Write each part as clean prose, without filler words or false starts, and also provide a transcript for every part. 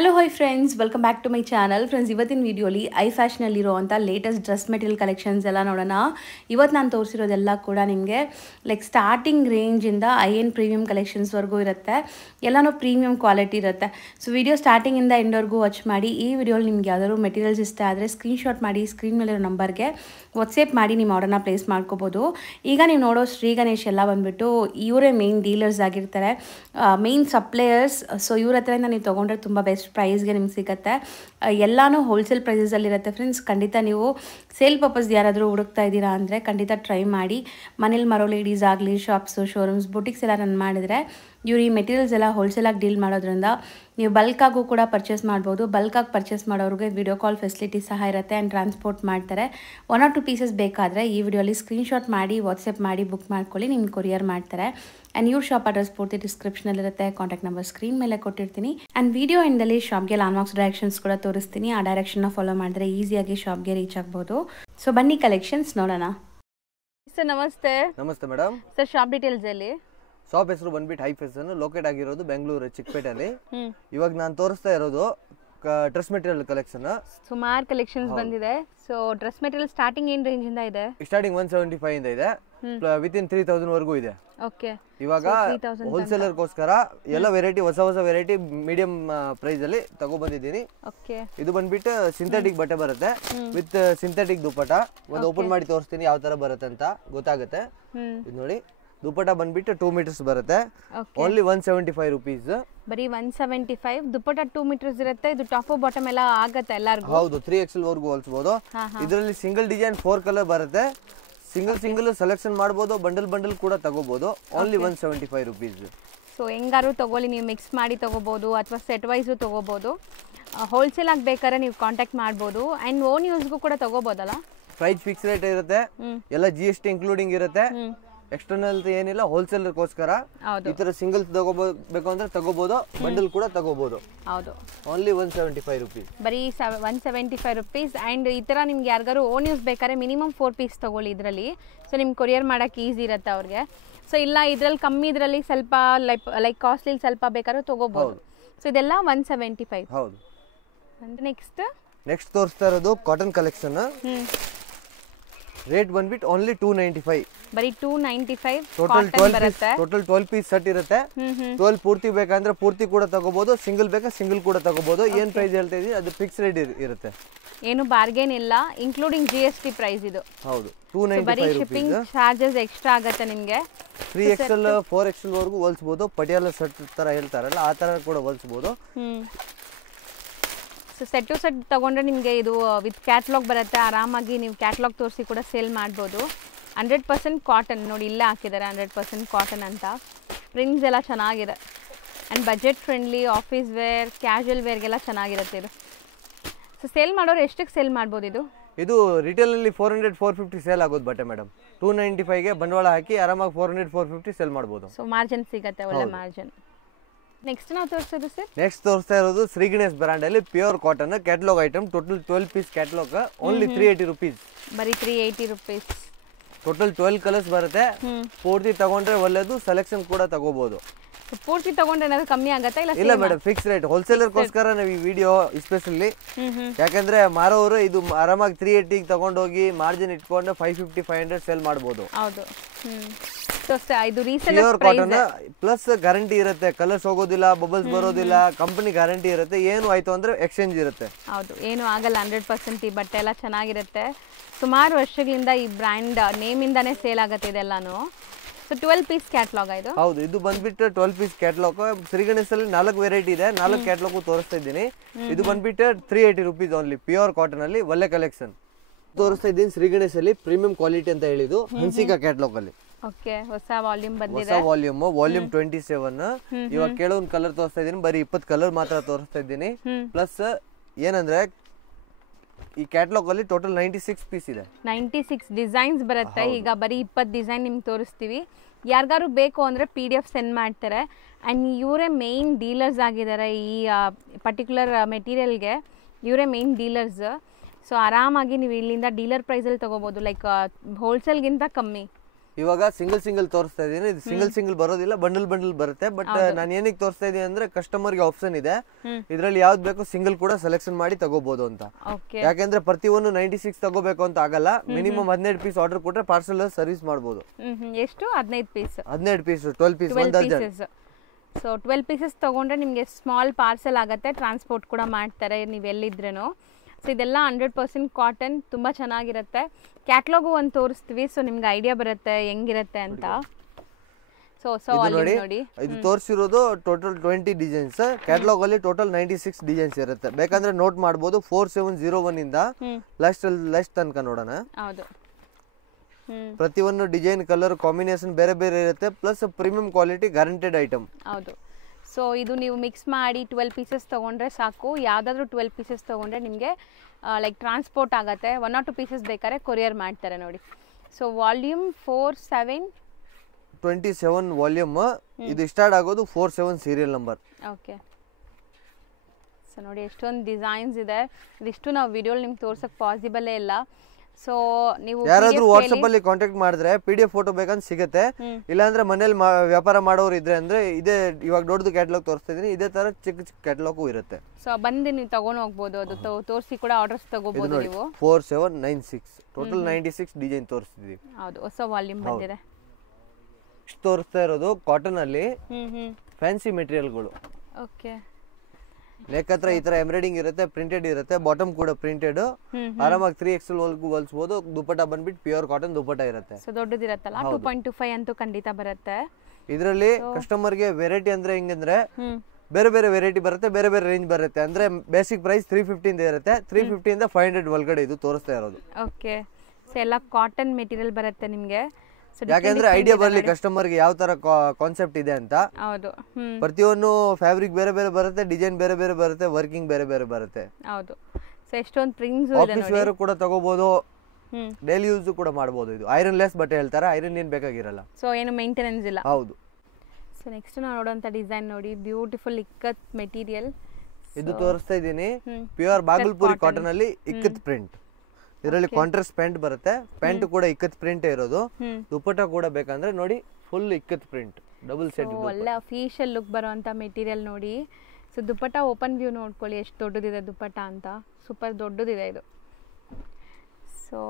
Hello hi friends, welcome back to my channel. Friends, ಇವತ್ತಿನ ವಿಡಿಯೋಲಿ ಐ ಫ್ಯಾಷನಲ್ಲಿರುವಂಥ ಲೇಟೆಸ್ಟ್ ಡ್ರೆಸ್ ಮೆಟೀರಿಯಲ್ ಕಲೆಕ್ಷನ್ಸ್ ಎಲ್ಲ ನೋಡೋಣ. ಇವತ್ತು ನಾನು ತೋರಿಸಿರೋದೆಲ್ಲ ಕೂಡ ನಿಮಗೆ ಲೈಕ್ ಸ್ಟಾರ್ಟಿಂಗ್ ರೇಂಜಿಂದ ಐ ಪ್ರೀಮಿಯಂ ಕಲೆಕ್ಷನ್ಸ್ವರೆಗೂ ಇರುತ್ತೆ. ಎಲ್ಲನೂ ಪ್ರೀಮಿಯಂ ಕ್ವಾಲಿಟಿ ಇರುತ್ತೆ. ಸೊ ವಿಡಿಯೋ ಸ್ಟಾರ್ಟಿಂಗಿಂದ ಎಂಡ್ವರೆಗೂ ವಾಚ್ ಮಾಡಿ. ಈ ವಿಡಿಯೋಲಿ ನಿಮ್ಗೆ ಯಾವ್ದಾದ್ರು ಮೆಟೀರಿಯಲ್ಸ್ ಇಷ್ಟ ಆದರೆ ಸ್ಕ್ರೀನ್ಶಾಟ್ ಮಾಡಿ ಸ್ಕ್ರೀನ್ ಮೇಲಿರೋ ನಂಬರ್ಗೆ ವಾಟ್ಸಪ್ ಮಾಡಿ ನಿಮ್ಮ ಆರ್ಡರ್ನ ಪ್ಲೇಸ್ ಮಾಡ್ಕೋಬೋದು. ಈಗ ನೀವು ನೋಡೋ ಶ್ರೀ ಗಣೇಶ್ ಎಲ್ಲ ಬಂದುಬಿಟ್ಟು ಇವರೇ ಮೇನ್ ಡೀಲರ್ಸ್ ಆಗಿರ್ತಾರೆ, ಮೇನ್ ಸಪ್ಲೈಯರ್ಸ್. ಸೊ ಇವ್ರ ಹತ್ರದಿಂದ ನೀವು ತೊಗೊಂಡ್ರೆ ತುಂಬ ಬೆಸ್ಟ್ ಪ್ರೈಸ್ಗೆ ನಿಮ್ಗೆ ಸಿಗುತ್ತೆ. ಎಲ್ಲನೂ ಹೋಲ್ಸೇಲ್ ಪ್ರೈಸಸಲ್ಲಿರುತ್ತೆ ಫ್ರೆಂಡ್ಸ್. ಖಂಡಿತ ನೀವು ಸೇಲ್ ಪರ್ಪಸ್ ಯಾರಾದರೂ ಹುಡುಕ್ತಾ ಇದ್ದೀರಾ ಅಂದರೆ ಖಂಡಿತ ಟ್ರೈ ಮಾಡಿ. ಮನೇಲಿ ಮರೋ ಲೇಡೀಸ್ ಆಗಲಿ, ಶಾಪ್ಸು, ಶೋರೂಮ್ಸ್, ಬುಟಿಕ್ಸ್ ಎಲ್ಲ ರನ್ ಮಾಡಿದರೆ ಇವ್ರು ಈ ಮೆಟೀರಿಯಲ್ಸ್ ಎಲ್ಲ ಹೋಲ್ಸೇಲಾಗಿ ಡೀಲ್ ಮಾಡೋದ್ರಿಂದ ನೀವು ಬಲ್ಕಾಗೂ ಕೂಡ ಪರ್ಚೇಸ್ ಮಾಡ್ಬೋದು. ಬಲ್ಕಾಗಿ ಪರ್ಚೇಸ್ ಮಾಡೋರಿಗೆ ವಿಡಿಯೋ ಕಾಲ್ ಫೆಸಿಲಿಟಿ ಸಹ ಇರುತ್ತೆ ಆ್ಯಂಡ್ ಟ್ರಾನ್ಸ್ಪೋರ್ಟ್ ಮಾಡ್ತಾರೆ. 1 or 2 ಪೀಸಸ್ ಬೇಕಾದರೆ ಈ ವಿಡಿಯೋಲಿ ಸ್ಕ್ರೀನ್ಶಾಟ್ ಮಾಡಿ ವಾಟ್ಸಪ್ ಮಾಡಿ ಬುಕ್ ಮಾಡ್ಕೊಳ್ಳಿ, ನಿಮ್ಗೆ ಕೊರಿಯರ್ ಮಾಡ್ತಾರೆ. ಆ್ಯಂಡ್ ಇವ್ರ ಶಾಪ್ ಅಡ್ರೆಸ್ ಪೂರ್ತಿ ಡಿಸ್ಕ್ರಿಪ್ಷನಲ್ಲಿರುತ್ತೆ, ಕಾಂಟ್ಯಾಕ್ಟ್ ನಂಬರ್ ಸ್ಕ್ರೀನ್ ಮೇಲೆ ಕೊಟ್ಟಿರ್ತೀನಿ. ಆ್ಯಂಡ್ ವಿಡಿಯೋ ಎಂಡಲ್ಲಿ ಶಾಪ್ಗೆ ಲ್ಯಾಂಡ್ಮಾರ್ಕ್ಸ್ ಡೈರೆಕ್ಷನ್ಸ್ ಕೂಡ ತೋರಿಸ್ತೀನಿ. ಆ ಡೈರೆಕ್ಷನ್ನ ಫಾಲೋ ಮಾಡಿದ್ರೆ ಈಸಿಯಾಗಿ ಶಾಪ್ಗೆ ರೀಚ್ ಆಗ್ಬೋದು. ಸೊ ಬನ್ನಿ ಕಲೆಕ್ಷನ್ಸ್ ನೋಡೋಣ. ಸರ್ ನಮಸ್ತೆ. ನಮಸ್ತೆ ಮೇಡಮ್. ಸರ್ ಶಾಪ್ ಡೀಟೇಲ್ಸ್ ಅಲ್ಲಿ ಶಾಪ್ ಹೆಸರು ಬಂದ್ಬಿಟ್ಟು ಹೈ ಫ್ಯಾಷನ್, ಲೊಕೇಟ್ ಆಗಿರೋದು ಬೆಂಗಳೂರು ಚಿಕ್ಕಪೇಟೆಯಲ್ಲಿ. ಇವಾಗ ನಾನು ತೋರಿಸ್ತಾ ಇರೋದು ಡ್ರೆಸ್ ಮೆಟೀರಿಯಲ್ ಕಲೆಕ್ಷನ್. ಸುಮಾರು ಕಲೆಕ್ಷನ್ಸ್ ಬಂದಿದೆ. ಸೊ ಡ್ರೆಸ್ ಮೆಟೀರಿಯಲ್ ಸ್ಟಾರ್ಟಿಂಗ್ ಏನು ರೇಂಜ್ ಇಂದ ಇದೆ? ಸ್ಟಾರ್ಟಿಂಗ್ 175 ಇಂದ ಇದೆ, ವಿತಿನ್ 3000 ವರೆಗೂ ಇದೆ. ಓಕೆ. ಇವಾಗ ಹೋಲ್ಸೇಲರ್ ಗೋಸ್ಕರ ಎಲ್ಲ ವೆರೈಟಿ, ಹೊಸ ವೆರೈಟಿ ಮೀಡಿಯಂ ಪ್ರೈಸ್ ಅಲ್ಲಿ ತಗೊಬಂದಿದ್ದೀನಿ. ಓಕೆ. ಇದು ಬಂದ್ಬಿಟ್ಟು ಸಿಂಥೆಟಿಕ್ ಬಟ್ಟೆ ಬರುತ್ತೆ ವಿತ್ ಸಿಂಥೆಟಿಕ್ ದುಪ್ಪಟ. ಒಂದು ಓಪನ್ ಮಾಡಿ ತೋರಿಸ್ತೀನಿ ಯಾವ ತರ ಬರುತ್ತೆ ಅಂತ ಗೊತ್ತಾಗುತ್ತೆ. ಇದು ನೋಡಿ, ದುಪ್ಪಟ ಬಂದ್ಬಿಟ್ಟು 2 ಮೀಟರ್ಸ್ ಬರುತ್ತೆ. Only 175 rupees. ಬರೀ 175. ದುಪ್ಪಟ 2 ಮೀಟರ್ಸ್ ಇರುತ್ತೆ. ಇದು ಟಾಪ್ ಬಾಟಮ್ ಎಲ್ಲ ಆಗುತ್ತೆ ಎಲ್ಲರಿಗೂ. ಹೌದು, 3XL ವರೆಗೂ ಹೊಲಿಸಬಹುದು. ಇದರಲ್ಲಿ ಸಿಂಗಲ್ ಡಿಸೈನ್ 4 ಕಲರ್ ಬರುತ್ತೆ. ಸಿಂಗಲ್ ಸೆಲೆಕ್ಷನ್ ಮಾಡಬಹುದು, ಬಂಡಲ್ ಕೂಡ ತಗೋಬಹುದು. Only 175 rupees. ಸೊ ಹೆಂಗಾರು ತಗೊಳ್ಳಿ, ನೀವು ಮಿಕ್ಸ್ ಮಾಡಿ ತಗೋಬಹುದು ಅಥವಾ ಸೆಟ್ ವೈಸು ತಗೋಬಹುದು. ಹೋಲ್ಸೇಲ್ ಆಗಿ ಬೇಕಾದ್ರೆ ನೀವು ಕಾಂಟ್ಯಾಕ್ಟ್ ಮಾಡ್ಬೋದು. ಆ್ಯಂಡ್ ಓನ್ ಯೂಸ್ಗೂ ಕೂಡ ತಗೋಬೋದಲ್ಲ. ಪ್ರೈಸ್ ಫಿಕ್ಸ್ ರೇಟ್ ಇರುತ್ತೆ, ಎಲ್ಲ GST ಇನ್ಕ್ಲೂಡಿಂಗ್ ಇರುತ್ತೆ. ಎಕ್ಸ್ಟರ್ನಲ್ ಏನಿಲ್ಲ, ಹೋಲ್ಸೇಲರ್ಗೋಸ್ಕರ ಈ ತರ ಸಿಂಗಲ್ ತಗೋಬೇಕು ಅಂದ್ರೆ ತಗೋಬಹುದು, ಬಂಡಲ್ ಕೂಡ ತಗೋಬಹುದು. ಹೌದು. Only 175 rupees. ಬರೀ 175 ರುಪೀಸ್. ಆ್ಯಂಡ್ ಈ ಥರ ನಿಮ್ಗೆ ಯಾರಿಗಾರು ಓನ್ ಯೂಸ್ ಬೇಕಾದ್ರೆ ಮಿನಿಮಮ್ 4 ಪೀಸ್ ತಗೊಳ್ಳಿ ಇದರಲ್ಲಿ. ಸೊ ನಿಮ್ಗೆ ಕೊರಿಯರ್ ಮಾಡೋಕ್ಕೆ ಈಸಿ ಇರುತ್ತೆ ಅವ್ರಿಗೆ. ಸೊ ಇಲ್ಲ ಇದರಲ್ಲಿ ಕಮ್ಮಿ, ಇದರಲ್ಲಿ ಸ್ವಲ್ಪ ಲೈಕ್ ಕಾಸ್ಟ್ಲಿ ಸ್ವಲ್ಪ ಬೇಕಾದ್ರೂ ತಗೋಬಹುದು. ಸೊ ಇದೆಲ್ಲ 175. ಹೌದು. ನೆಕ್ಸ್ಟ್ ತೋರಿಸ್ತಾ ಇರೋದು ಕಾಟನ್ ಕಲೆಕ್ಷನ್. ರೇಟ್ ಬಂದ್ಬಿಟ್ಟು ಓನ್ಲಿ 295. ಬರೀ 295. ಟೋಟಲ್ 12 ಪೀಸ್ ಸೆಟ್ ಇರುತ್ತೆ. 12 ಪೂರ್ತಿ ಬೇಕಂದ್ರೆ ಪೂರ್ತಿ ಕೂಡ ತಗೋಬಹುದು, ಸಿಂಗಲ್ ಬೇಕಾ ಸಿಂಗಲ್ ಕೂಡ ತಗೋಬಹುದು. ಏನ್ ಪ್ರೈಸ್ ಹೇಳ್ತಾ ಇದೀನಿ ಅದು ಫಿಕ್ಸ್ ರೇಟ್ ಇರುತ್ತೆ, ಏನು ಬಾರ್ಗೇನ್ ಇಲ್ಲ. ಇನ್ಕ್ಲೂಡಿಂಗ್ GST ಪ್ರೈಸ್ ಇದು. ಹೌದು, 295 ಶಿಪ್ಪಿಂಗ್ ಚಾರ್ಜಸ್ ಎಕ್ಸ್ಟ್ರಾ ಆಗುತ್ತೆ ನಿಮಗೆ. 3XL 4XL ವರೆಗೂ ಹೊಲಿಸಬಹುದು. ಪಟಿಯಾಲ ಸೆಟ್ ತರ ಹೇಳ್ತಾರಲ್ಲ ಆ ತರ ಕೂಡ ಹೊಲಿಸಬಹುದು. ಸೊ ಸೆಟ್ ಟು ಸೆಟ್ ತಗೊಂಡ್ರೆ ನಿಮಗೆ ಇದು ವಿತ್ ಕ್ಯಾಟ್ಲಾಗ್ ಬರುತ್ತೆ. ಆರಾಮಾಗಿ ನೀವು ಕ್ಯಾಟ್ಲಾಗ್ ತೋರಿಸಿ ಕೂಡ ಸೇಲ್ ಮಾಡ್ಬೋದು. 100% ಕಾಟನ್ ನೋಡಿ, ಇಲ್ಲೇ ಹಾಕಿದ್ದಾರೆ 100% ಕಾಟನ್ ಅಂತ. ಪ್ರಿಂಟ್ಸ್ ಎಲ್ಲ ಚೆನ್ನಾಗಿದೆ and budget friendly, office wear, casual ವೇರ್ಗೆಲ್ಲ ಚೆನ್ನಾಗಿರುತ್ತೆ ಇದು. ಸೊ ಸೇಲ್ ಮಾಡೋರು ಎಷ್ಟಕ್ಕೆ ಸೇಲ್ ಮಾಡ್ಬೋದು ಇದು? ಇದು ರಿಟೇಲ್ ಅಲ್ಲಿ 400-450 ಸೇಲ್ ಆಗೋದು ಬಟ್ಟೆ ಮೇಡಮ್. 295ಗೆ ಬಂಡವಾಳ ಹಾಕಿ ಆರಾಮಾಗಿ 400-450 ಸೇಲ್ ಮಾಡ್ಬೋದು. ಸೊ ಮಾರ್ಜಿನ್ ಸಿಗುತ್ತೆ, ಒಳ್ಳೆ ಮಾರ್ಜಿನ್. ನೆಕ್ಸ್ಟ್ ನಾವು ತೋರಿಸೋದು ಸರ್, ನೆಕ್ಸ್ಟ್ ತೋರಿಸ್ತಾ ಇರೋದು ಶ್ರೀ ಗಣೇಶ್ ಬ್ರ್ಯಾಂಡ್ ಅಲ್ಲಿ pure cotton catalogue item. Total 12 piece catalogue. Only 380 rupees. ಬರೀ 380 ರುಪೀಸ್. ಟೋಟಲ್ 12 ಕಲರ್ಸ್ ಬರುತ್ತೆ. ಪೂರ್ತಿ ತಗೊಂಡ್ರೆ ಒಳ್ಳೇದು, ಸೆಲೆಕ್ಷನ್ ಕೂಡ ತಗೋಬಹುದು. ಪೂರ್ತಿ ತಗೊಂಡ್ರೆ ಏನಾದ್ರು ಕಮ್ಮಿ ಆಗುತ್ತಾ? ಇಲ್ಲ ಮೇಡಮ್, ಫಿಕ್ಸ್ ರೇಟ್. ಹೋಲ್ಸೇಲರ್ಗೋಸ್ಕರ ನಾವು ಈ ವಿಡಿಯೋ ಎಸ್ಪೆಷಲಿ, ಯಾಕಂದ್ರೆ ಮಾರೋರು ಇದು ಆರಾಮಾಗಿ 380 ತಗೊಂಡೋಗಿ ಮಾರ್ಜಿನ್ ಇಟ್ಕೊಂಡು 550-500 ಸೇಲ್ ಮಾಡಬಹುದು. ಹೌದು. ಇದು ಪ್ಯೂರ್ ಕಾಟನ್ ಪ್ಲಸ್ ಗ್ಯಾರಂಟಿ ಇರುತ್ತೆ. ಕಲರ್ಸ್ ಹೋಗೋದಿಲ್ಲ, ಬಬಲ್ಸ್ ಬರೋದಿಲ್ಲ, ಕಂಪನಿ ಗ್ಯಾರಂಟಿ ಇರುತ್ತೆ. ಏನು ಆಯ್ತು ಅಂದ್ರೆ ಎಕ್ಸ್ಚೇಂಜ್ ಇರುತ್ತೆ. ಹೌದು, ಏನು ಆಗಲ್ಲ. 100% ಈ ಬಟ್ಟೆ ಎಲ್ಲ ಚೆನ್ನಾಗಿರುತ್ತೆ. ಸುಮಾರು ವರ್ಷಗಳಿಂದ ಈ ಬ್ರ್ಯಾಂಡ್ ನೇಮ್ ಇಂದಾನೇ ಸೇಲ್ ಆಗುತ್ತೆ ಇದೆಲ್ಲಾನು. ಸೊ 12 ಪೀಸ್ ಕ್ಯಾಟಲಾಗ್ ಇದು. ಹೌದು, ಇದು ಬಂದ್ಬಿಟ್ಟು 12 ಪೀಸ್ ಕ್ಯಾಟಲಾಗ್. ಶ್ರೀ ಗಣೇಶ್ ಅಲ್ಲಿ 4 ವೆರೈಟಿ ಇದೆ, 4 ಕ್ಯಾಟಲಾಗ್ ತೋರಿಸ್ತಾ ಇದ್ದೀನಿ. ಇದು ಬಂದ್ಬಿಟ್ಟು 380 ರುಪೀಸ್ ಓನ್ಲಿ. ಪ್ಯೂರ್ ಕಾಟನ್ ಅಲ್ಲಿ ಒಳ್ಳೆ ಕಲೆಕ್ಷನ್ ತೋರಿಸ್ತಾ ಇದ್ದೀನಿ. ಶ್ರೀ ಗಣೇಶ್ ಅಲ್ಲಿ ಪ್ರೀಮಿಯಂ ಕ್ವಾಲಿಟಿ ಅಂತ ಹೇಳಿದ್ದು ಹನ್ಸಿಕಾ ಕ್ಯಾಟಲಾಗ್ ಅಲ್ಲಿ. ಓಕೆ, ಹೊಸ ವಾಲ್ಯೂಮ್ ಬಂದಿದೆ. ಹೊಸ ವಾಲ್ಯೂಮ್ 27. ಇವಾಗ ಕೆಲವೊಂದು ಕಲರ್ ತೋರಿಸ್ತಾ ಇದ್ದೀನಿ, ಬರೀ 20 ಕಲರ್ ಮಾತ್ರ ತೋರಿಸ್ತಾ ಇದ್ದೀನಿ. ಪ್ಲಸ್ ಏನಂದ್ರೆ ಈ ಕ್ಯಾಟಲಾಗ್ ಅಲ್ಲಿ ಟೋಟಲ್ 96 ಪೀಸ್ ಇದೆ. 96 ಡಿಸೈನ್ಸ್ ಬರುತ್ತೆ. ಈಗ ಬರೀ 20 ಡಿಸೈನ್ ನಿಮ್ಗೆ ತೋರಿಸ್ತೀವಿ. ಯಾರಿಗಾರು ಬೇಕು ಅಂದ್ರೆ PDF ಸೆಂಡ್ ಮಾಡ್ತಾರೆ. ಆ್ಯಂಡ್ ಇವರೇ ಮೇನ್ ಡೀಲರ್ಸ್ ಆಗಿದ್ದಾರೆ ಈ ಪರ್ಟಿಕ್ಯುಲರ್ ಮೆಟೀರಿಯಲ್ಗೆ. ಇವರೇ ಮೇನ್ ಡೀಲರ್ಸ್. ಸೊ ಆರಾಮಾಗಿ ನೀವು ಇಲ್ಲಿಂದ ಡೀಲರ್ ಪ್ರೈಸಲ್ಲಿ ತಗೋಬಹುದು, ಲೈಕ್ ಹೋಲ್ಸೇಲ್ಗಿಂತ ಕಮ್ಮಿ. ಇವಾಗ ಸಿಂಗಲ್ ತೋರಿಸ್ತಾ ಇದೀನಿ. ಇದು ಸಿಂಗಲ್ ಬರೋದಿಲ್ಲ, ಬಂಡಲ್ ಬರುತ್ತೆ. ಬಟ್ ನಾನು ಏನಕ್ಕೆ ತೋರಿಸ್ತಾ ಇದೀನಿ ಅಂದ್ರೆ ಕಸ್ಟಮರ್ ಗೆ ಆಪ್ಷನ್ ಇದೆ, ಇದ್ರಲ್ಲಿ ಯಾವ್ದು ಬೇಕು ಸಿಂಗಲ್ ಕೂಡ ಸೆಲೆಕ್ಷನ್ ಮಾಡಿ ತಗೋಬಹುದು ಅಂತ. ಯಾಕೆಂದ್ರೆ ಪ್ರತಿಯೊಂದು 96 ತಗೋಬೇಕು ಅಂತ ಆಗಲ್ಲ. ಮಿನಿಮಮ್ 15 ಪೀಸ್ ಆರ್ಡರ್ ಕೊಟ್ರೆ ಪಾರ್ಸಲ್ ಸರ್ವಿಸ್ ಮಾಡಬಹುದು. ಎಷ್ಟು? 15 ಪೀಸ್ 12 ಪೀಸ್ 1 ದರ್ಜನ್. ಸೊ 12 ಪೀಸಸ್ ತಗೊಂಡ್ರೆ ನಿಮಗೆ ಸ್ಮಾಲ್ ಪಾರ್ಸಲ್ ಆಗುತ್ತೆ, ಟ್ರಾನ್ಸ್ಪೋರ್ಟ್ ಕೂಡ ಮಾಡ್ತಾರೆ ನೀವು ಎಲ್ಲಿದ್ರೂ. ಸೊ ಇದೆಲ್ಲ 100% ಕಾಟನ್, ತುಂಬ ಚೆನ್ನಾಗಿರುತ್ತೆ. ಕ್ಯಾಟ್ಲಾಗು ಒಂದು ತೋರಿಸ್ತೀವಿ, ಸೊ ನಿಮ್ಗೆ ಐಡಿಯಾ ಬರುತ್ತೆ ಹೆಂಗಿರುತ್ತೆ ಅಂತ. ಸೊ ಅಲ್ಲಿ ನೋಡಿ, ಇದು ತೋರಿಸಿರೋದು ಟೋಟಲ್ 20 ಡಿಸೈನ್ಸ್. ಕ್ಯಾಟಲಾಗ್ ಅಲ್ಲಿ ಟೋಟಲ್ 96 ಡಿಸೈನ್ಸ್ ಇರುತ್ತೆ. ಬೇಕಂದ್ರೆ ನೋಟ್ ಮಾಡಬಹುದು. 4701 ಇಂದ ಲಾಸ್ಟ್ ತನಕ ನೋಡೋಣ. ಹೌದು, ಪ್ರತಿಯೊಂದು ಡಿಸೈನ್ ಕಲರ್ ಕಾಂಬಿನೇಷನ್ ಬೇರೆ ಇರುತ್ತೆ. Plus premium quality guaranteed item. ಹೌದು. ಸೊ ಇದು ನೀವು ಮಿಕ್ಸ್ ಮಾಡಿ 12 ಪೀಸಸ್ ತೊಗೊಂಡ್ರೆ ಸಾಕು. ಯಾವುದಾದ್ರೂ 12 ಪೀಸಸ್ ತೊಗೊಂಡ್ರೆ ನಿಮಗೆ ಲೈಕ್ ಟ್ರಾನ್ಸ್ಪೋರ್ಟ್ ಆಗುತ್ತೆ. 1 or 2 ಪೀಸಸ್ ಬೇಕಾದ್ರೆ ಕೊರಿಯರ್ ಮಾಡ್ತಾರೆ ನೋಡಿ. So volume 27 volume. ಇದು ಸ್ಟಾರ್ಟ್ ಆಗೋದು 47 ಸೀರಿಯಲ್ ನಂಬರ್. ಓಕೆ. ಸೊ ನೋಡಿ ಎಷ್ಟೊಂದು ಡಿಸೈನ್ಸ್ ಇದೆ. ಇದಿಷ್ಟು ನಾವು ವಿಡಿಯೋಲಿ ನಿಮ್ಗೆ ತೋರ್ಸೋಕ್ಕೆ ಪಾಸಿಬಲೇ ಇಲ್ಲ. ಸೊ ನೀವು ಯಾರಾದ್ರೂ ವಾಟ್ಸ್ಆಪ್ ಅಲ್ಲಿ ಕಾಂಟ್ಯಾಕ್ಟ್ ಮಾಡಿದ್ರೆ PDF ಫೋಟೋ ಬೇಕಂತ ಸಿಗುತ್ತೆ. ಇಲ್ಲಾಂದ್ರೆ ಮನೇಲಿ ವ್ಯಾಪಾರ ಮಾಡೋರು ಇದ್ರೆ ಅಂದ್ರೆ ಇದೇ ಇವಾಗ ದೊಡ್ಡದು ಕ್ಯಾಟಲಾಗ್ ತೋರಿಸ್ತಾ ಇದೀನಿ, ಇದೇ ತರ ಚಿಕ್ಕ ಕ್ಯಾಟಲಾಗು ಇರುತ್ತೆ. ಸೊ ಬಂದು ನೀವು ತಗೊಂಡು ಹೋಗ್ಬೋದು, ಅದು ತೋರಿಸಿ ಕೂಡ ಆರ್ಡರ್ಸ್ ತಗೋಬಹುದು ನೀವು. 4796 ಟೋಟಲ್ 96 ಡಿಸೈನ್ ತೋರಿಸ್ತಿದೀವಿ. ಹೌದು, ಹೊಸ ವಾಲ್ಯೂಮ್ ಬಂದಿದೆ. ಇಷ್ಟು ತೋರಿಸ್ತಾ ಇರೋದು ಕಾಟನ್ ಅಲ್ಲಿ ಫ್ಯಾನ್ಸಿ ಮೆಟೀರಿಯಲ್ಗಳು. ಓಕೆ. ನೆಕ್ ಹತ್ರ ಈ ತರ ಎಂಬ್ರಾಯ್ಡಿಂಗ್ ಇರುತ್ತೆ, ಪ್ರಿಂಟೆಡ್ ಇರುತ್ತೆ. ಬಾಟಮ್ ಕೂಡ ಪ್ರಿಂಟೆಡ್. ಆರಾಮಾಗಿ 3XL ವರೆಗೂ ಹೊಲಿಸಬಹುದು. ದುಪಟ್ಟ ಬಂದ್ಬಿಟ್ಟು ಪ್ಯೂರ್ ಕಾಟನ್ ದುಪಟ್ಟ ಇರುತ್ತೆ. ಸೊ ದೊಡ್ಡದಿರತ್ತಲ್ಲ, 2.25 ಅಂತೂ ಖಂಡಿತ ಬರುತ್ತೆ. ಇದರಲ್ಲಿ ಕಸ್ಟಮರ್ ಗೆ ವೆರೈಟಿ ಅಂದ್ರೆ ಹೆಂಗಂದ್ರೆ ಬೇರೆ ವೆರೈಟಿ ಬರುತ್ತೆ, ಬೇರೆ ರೇಂಜ್ ಬರುತ್ತೆ. ಅಂದ್ರೆ ಬೇಸಿಕ್ ಪ್ರೈಸ್ 350 ಇಂದ ಇರುತ್ತೆ. 350 ಇಂದ 500 ಒಳಗಡೆ ಇದು ತೋರಿಸ್ತಾ ಇರೋದು. ಓಕೆ. ಸೊ ಎಲ್ಲ ಕಾಟನ್ ಮೆಟೀರಿಯಲ್ ಬರುತ್ತೆ ನಿಮ್ಗೆ. ಯಾಕಂದ್ರೆ ಐಡಿಯಾ ಬರ್ಲಿ ಕಸ್ಟಮರ್ ಗೆ ಯಾವ ತರ ಕಾನ್ಸೆಪ್ಟ್ ಇದೆ ಅಂತ. ಹೌದು. ಪ್ರತಿಯೊಂದು ಫ್ಯಾಬ್ರಿಕ್ ಬೇರೆ ಬರುತ್ತೆ, ಡಿಸೈನ್ ಬೇರೆ ಬರುತ್ತೆ, ವರ್ಕಿಂಗ್ ಬೇರೆ ಬರುತ್ತೆ. ಹೌದು. ಸೊ ಎಷ್ಟೊಂದು ಪ್ರಿಂಟ್ಸ್ ಇದೆ ನೋಡಿ. ಆಫೀಸ್ ವೇರ್ ಕೂಡ ತಗೋಬಹುದು, ಡೈಲಿ ಯೂಸ್ ಕೂಡ ಮಾಡಬಹುದು. ಇದು ಐರನ್ ಲೆಸ್ ಬಟ್ಟೆ ಹೇಳ್ತಾರೆ, ಐರನ್ ಏನ್ ಬೇಕಾಗಿರಲ್ಲ. ಸೊ ಏನು ಮೇಂಟೆನೆನ್ಸ್ ಇಲ್ಲ. ಹೌದು. ಸೊ ನೆಕ್ಸ್ಟ್ ನಾವು ನೋಡುವಂತ ಡಿಸೈನ್ ನೋಡಿ, ಬ್ಯೂಟಿಫುಲ್ ಇಕ್ಕತ್ ಮೆಟೀರಿಯಲ್. ಇದು ತೋರಿಸ್ತಾ ಇದೀನಿ ಪ್ಯೂರ್ ಬಾಗಲ್ಪುರಿ ಕಾಟನ್ ಅಲ್ಲಿ ಇಕ್ಕತ್ ಪ್ರಿಂಟ್. ಇದರಲ್ಲಿ ಕಾಂಟ್ರಾಸ್ಟ್ ಪ್ಯಾಂಟ್ ಬರುತ್ತೆ. ಪ್ಯಾಂಟ್ ಕೂಡ ಇಕ್ಕತ್ ಪ್ರಿಂಟ್ ಇರೋದು. ದುಪಟ್ಟ ಕೂಡ ಬೇಕಂದ್ರೆ ನೋಡಿ full ikat print, double set. ಒಳ್ಳೆ ಅಫಿಷಿಯಲ್ ಲುಕ್ ಬರುವಂತ ಮೆಟೀರಿಯಲ್ ನೋಡಿ. ಸೊ ದುಪಟ್ಟ ಓಪನ್ ವ್ಯೂ ನೋಡ್ಕೊಳ್ಳಿ ಎಷ್ಟು ದೊಡ್ಡದಿದೆ ದುಪಟ್ಟ ಅಂತ. ಸೂಪರ್ ದೊಡ್ಡದಿದೆ ಇದು. So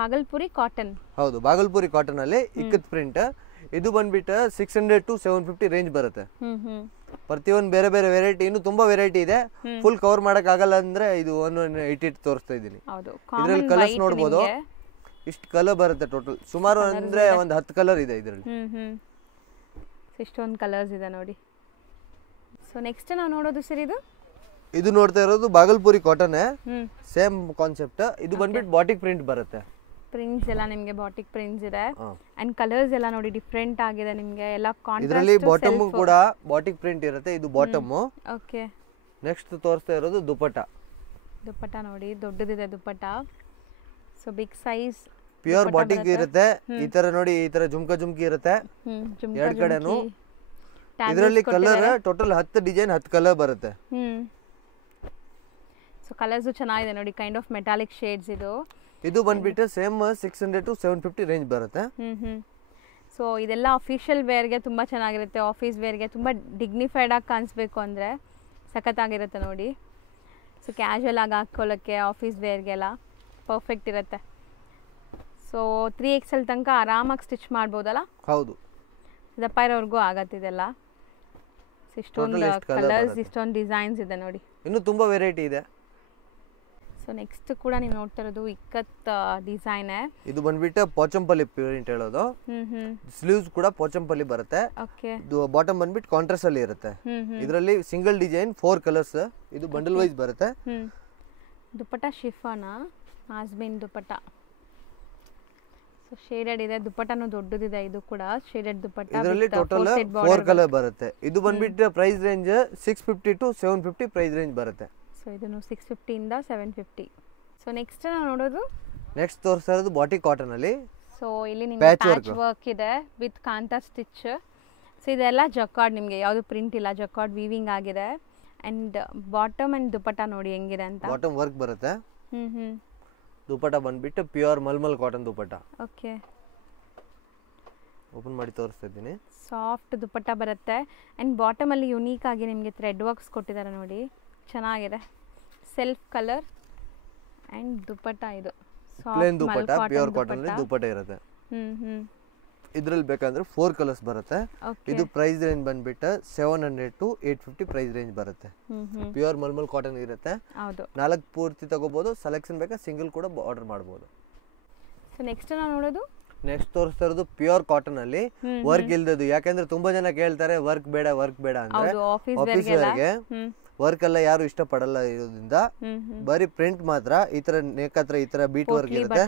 Bhagalpuri cotton. ಹೌದು, ಬಾಗಲ್ಪುರಿ ಕಾಟನ್ ಅಲ್ಲಿ ಇಕ್ಕತ್ ಪ್ರಿಂಟ್. ಇದು ಬಂದ್ಬಿಟ್ಟು 600 to 750 ರೇಂಜ್ ಬರುತ್ತೆ. ಪ್ರತಿಯೊಂದು ಬೇರೆ ವೆರೈಟಿ, ಇನ್ನು ತುಂಬಾ ವೆರೈಟಿ ಇದೆ. ಫುಲ್ ಕವರ್ ಮಾಡಕ್ ಆಗಲ್ಲ ಅಂದ್ರೆ ಇದು 188 ತೋರಿಸ್ತಾ ಇದೀನಿ. ಇದ್ರಲ್ಲಿ ಕಲರ್ಸ್ ನೋಡಬಹುದು. ಇಷ್ಟು ಕಲರ್ ಬರುತ್ತೆ ಟೋಟಲ್. ಸುಮಾರು ಅಂದ್ರೆ ಒಂದು 10 ಕಲರ್ ಇದೆ ಇದರಲ್ಲಿ. ಇಷ್ಟೊಂದು ಕಲರ್ಸ್ ಇದೆ ನೋಡಿ. ಸೊ ನೆಕ್ಸ್ಟ್ ನಾವು ನೋಡೋದು ಸರ್ ಇದು ನೋಡ್ತಾ ಇರೋದು ಬಾಗಲ್ಪುರಿ ಕಾಟನ್. Same concept. ಇದು ಬಂದ್ಬಿಟ್ಟು ಬಾಟಿಕ್ ಪ್ರಿಂಟ್ ಬರುತ್ತೆ. ಪ್ರಿಂಟ್ಸ್ ಎಲ್ಲ ನಿಮಗೆ ಬಾಟಿಕ್ ಪ್ರಿಂಟ್ಸ್ ಇದೆ. ಅಂಡ್ ಕಲರ್ಸ್ ಎಲ್ಲ ನೋಡಿ ಡಿಫರೆಂಟ್ ಆಗಿದೆ ನಿಮಗೆ. ಎಲ್ಲ ಕಾಂಟ್ರಾಸ್ಟ್. ಇದರಲ್ಲಿ ಬಾಟಮ್ ಕೂಡ ಬಾಟಿಕ್ ಪ್ರಿಂಟ್ ಇರುತ್ತೆ. ಇದು ಬಾಟಮ್. ಓಕೆ. ನೆಕ್ಸ್ಟ್ ತೋರಿಸ್ತಾ ಇರೋದು ದುಪಟ್ಟ. ದುಪಟ್ಟ ನೋಡಿ ದೊಡ್ಡದಿದೆ dupatta. So big size pure batik ಇರುತ್ತೆ. ಈ ತರ ನೋಡಿ, ಈ ತರ ಜುಮ್ಕಿ ಇರುತ್ತೆ ಎರಡ್ ಕಡೆನು. ಇದರಲ್ಲಿ ಕಲರ್ ಟೋಟಲ್ 10 ಡಿಸೈನ್ 10 ಕಲರ್ ಬರುತ್ತೆ. ಸೊ ಕಲರ್ಸ್ ಚೆನ್ನಾಗಿದೆ ನೋಡಿ, ಕೈಂಡ್ ಆಫ್ ಮೆಟಾಲಿಕ್ ಶೇಡ್ಸ್ ಇದು. ಇದು ಬಂದ್ಬಿಟ್ಟು ಸೇಮ್ 600 to 750 ರೇಂಜ್ ಬರುತ್ತೆ. ಸೊ ಇದೆಲ್ಲ ಅಫಿಷಿಯಲ್ ವೇರ್ಗೆ ತುಂಬ ಚೆನ್ನಾಗಿರುತ್ತೆ. ಆಫೀಸ್ ವೇರ್ಗೆ ತುಂಬ ಡಿಗ್ನಿಫೈಡ್ ಆಗಿ ಕಾಣಿಸ್ಬೇಕು ಅಂದರೆ ಸಖತ್ತಾಗಿರುತ್ತೆ ನೋಡಿ. ಸೊ ಕ್ಯಾಶುವಲ್ ಆಗಿ ಹಾಕ್ಕೊಳ್ಳೋಕ್ಕೆ ಆಫೀಸ್ ವೇರ್ಗೆಲ್ಲ ಪರ್ಫೆಕ್ಟ್ ಇರುತ್ತೆ. ಸೊ 3XL ತನಕ ಆರಾಮಾಗಿ ಸ್ಟಿಚ್ ಮಾಡ್ಬೋದಲ್ಲ. ಹೌದು, ದಪ್ಪ ಇರೋರ್ಗೂ ಆಗತ್ತಿದೆಲ್ಲ. ಇಷ್ಟೊಂದು ಕಲರ್ಸ್, ಇಷ್ಟೊಂದು ಡಿಸೈನ್ಸ್ ಇದೆ ನೋಡಿ. ಇನ್ನು ತುಂಬಾ ವೆರೈಟಿ ಇದೆ. ಸೊ ನೆಕ್ಸ್ಟ್ ಕೂಡ ನೀವು ನೋಡ್ತಾ ಇರೋದು ಇಕ್ಕತ್ ಡಿಸೈನ್. ಇದು ಬಂದ್ಬಿಟ್ಟು ಪೋಚಂಪಲ್ಲಿ ಪ್ರಿಂಟ್ ಹೇಳೋದು. ಸ್ಲೀವ್ಸ್ ಕೂಡ ಪೋಚಂಪಲ್ಲಿ ಬರುತ್ತೆ. ಓಕೆ. ಇದು ಬಾಟಮ್ ಬಂದ್ಬಿಟ್ಟು ಕಾಂಟ್ರಾಸ್ಟ್ ಅಲ್ಲಿ ಇರುತ್ತೆ. ಇದರಲ್ಲಿ ಸಿಂಗಲ್ ಡಿಸೈನ್ 4 ಕಲರ್ಸ್. ಇದು ಬಂಡಲ್ ವೈಸ್ ಬರುತ್ತೆ. ದುಪಟ್ಟ ಶಿಫಾನಾ ಆಸ್ಮಿನ್ ದುಪಟ್ಟ. ಸೊ ಶೇಡೆಡ್ ಇದೆ, ದುಪಟ್ಟನು ದೊಡ್ಡದಿದೆ. ಇದು ಕೂಡ ಶೇಡೆಡ್ ದುಪಟ್ಟ. ಇದರಲ್ಲಿ ಟೋಟಲ್ 4 ಕಲರ್ ಬರುತ್ತೆ. ಇದು ಬಂದ್ಬಿಟ್ಟು price range 650 to 750 price range ಬರುತ್ತೆ. ಸೊ ಇದನ್ನು 650 ಇಂದ 750. ಸೊ ನೆಕ್ಸ್ಟ್ ನಾವು ನೋಡೋದು, ನೆಕ್ಸ್ಟ್ ತೋರಿಸ್ತಾ ಇರೋದು ಬಾಟಿಕ್ ಕಾಟನ್ ಅಲ್ಲಿ. ಸೊ ಇಲ್ಲಿ ನಿಮಗೆ ಪ್ಯಾಚ್ ವರ್ಕ್ ಇದೆ ವಿತ್ ಕಾಂತಾ ಸ್ಟಿಚ್. ಸೊ ಇದೆಲ್ಲ ಜಕಾರ್ಡ್, ನಿಮಗೆ ಯಾವುದು ಪ್ರಿಂಟ್ ಇಲ್ಲ, ಜಕಾರ್ಡ್ ವೀವಿಂಗ್ ಆಗಿದೆ. ಅಂಡ್ ಬಾಟಮ್ ಅಂಡ್ ದುಪಟ್ಟ ನೋಡಿ ಹೆಂಗಿದೆ ಅಂತ. ಬಾಟಮ್ ವರ್ಕ್ ಬರುತ್ತೆ. ದುಪಟ್ಟ ಬಂದ್ಬಿಟ್ಟು pure mulmul cotton dupatta. Okay, open ಮಾಡಿ ತೋರಿಸ್ತಾ ಇದ್ದೀನಿ. ಸಾಫ್ಟ್ ದುಪಟ್ಟ ಬರುತ್ತೆ ಆ್ಯಂಡ್ ಬಾಟಮಲ್ಲಿ ಯುನೀಕ್ ಆಗಿ ನಿಮಗೆ ಥ್ರೆಡ್ ವರ್ಕ್ಸ್ ಕೊಟ್ಟಿದ್ದಾರೆ ನೋಡಿ, ಚೆನ್ನಾಗಿದೆ. ಸೆಲ್ಫ್ ಕಲರ್ ಆ್ಯಂಡ್ ದುಪಟ್ಟ ಇದು plain dupatta, pure cotton dupatta ಇರುತ್ತೆ. ಇದ್ರಲ್ಲಿ ಬೇಕಂದ್ರೆ 4 ಕಲರ್ಸ್ ಬರುತ್ತೆ. ಇದು ಪ್ರೈಸ್ ರೇಂಜ್ ಬಂದ್ಬಿಟ್ಟು 700 to 850 ಪ್ರೈಸ್ ರೇಂಜ್ ಬರುತ್ತೆ. ಪ್ಯೂರ್ ಮಲ್ಮಲ್ ಕಾಟನ್ ಇರುತ್ತೆ. 4 ಪೂರ್ತಿ ತಗೋಬಹುದು, ಸೆಲೆಕ್ಷನ್ ಬೇಕಾ ಸಿಂಗಲ್ ಕೂಡ ಆರ್ಡರ್ ಮಾಡಬಹುದು. ಸೊ ನೆಕ್ಸ್ಟ್ ನಾವು ನೋಡೋದು, ನೆಕ್ಸ್ಟ್ ತೋರಿಸ್ತಾ ಇರೋದು ಪ್ಯೂರ್ ಕಾಟನ್ ಅಲ್ಲಿ ವರ್ಕ್ ಇಲ್ದದು. ಯಾಕಂದ್ರೆ ತುಂಬಾ ಜನ ಕೇಳ್ತಾರೆ ವರ್ಕ್ ಬೇಡ ಅಂದ್ರೆ, ಆಫೀಸ್ ವೇರ್ಗೆ ವರ್ಕ್ ಎಲ್ಲ ಯಾರು ಇಷ್ಟ ಪಡಲ್ಲ ಇರೋದ್ರಿಂದ ಬರೀ ಪ್ರಿಂಟ್ ಮಾತ್ರ ಈ ತರ ನೆಕ್ ಹತ್ರ ಈ ತರ ಬೀಟ್ ವರ್ಕ್ ಇರುತ್ತೆ.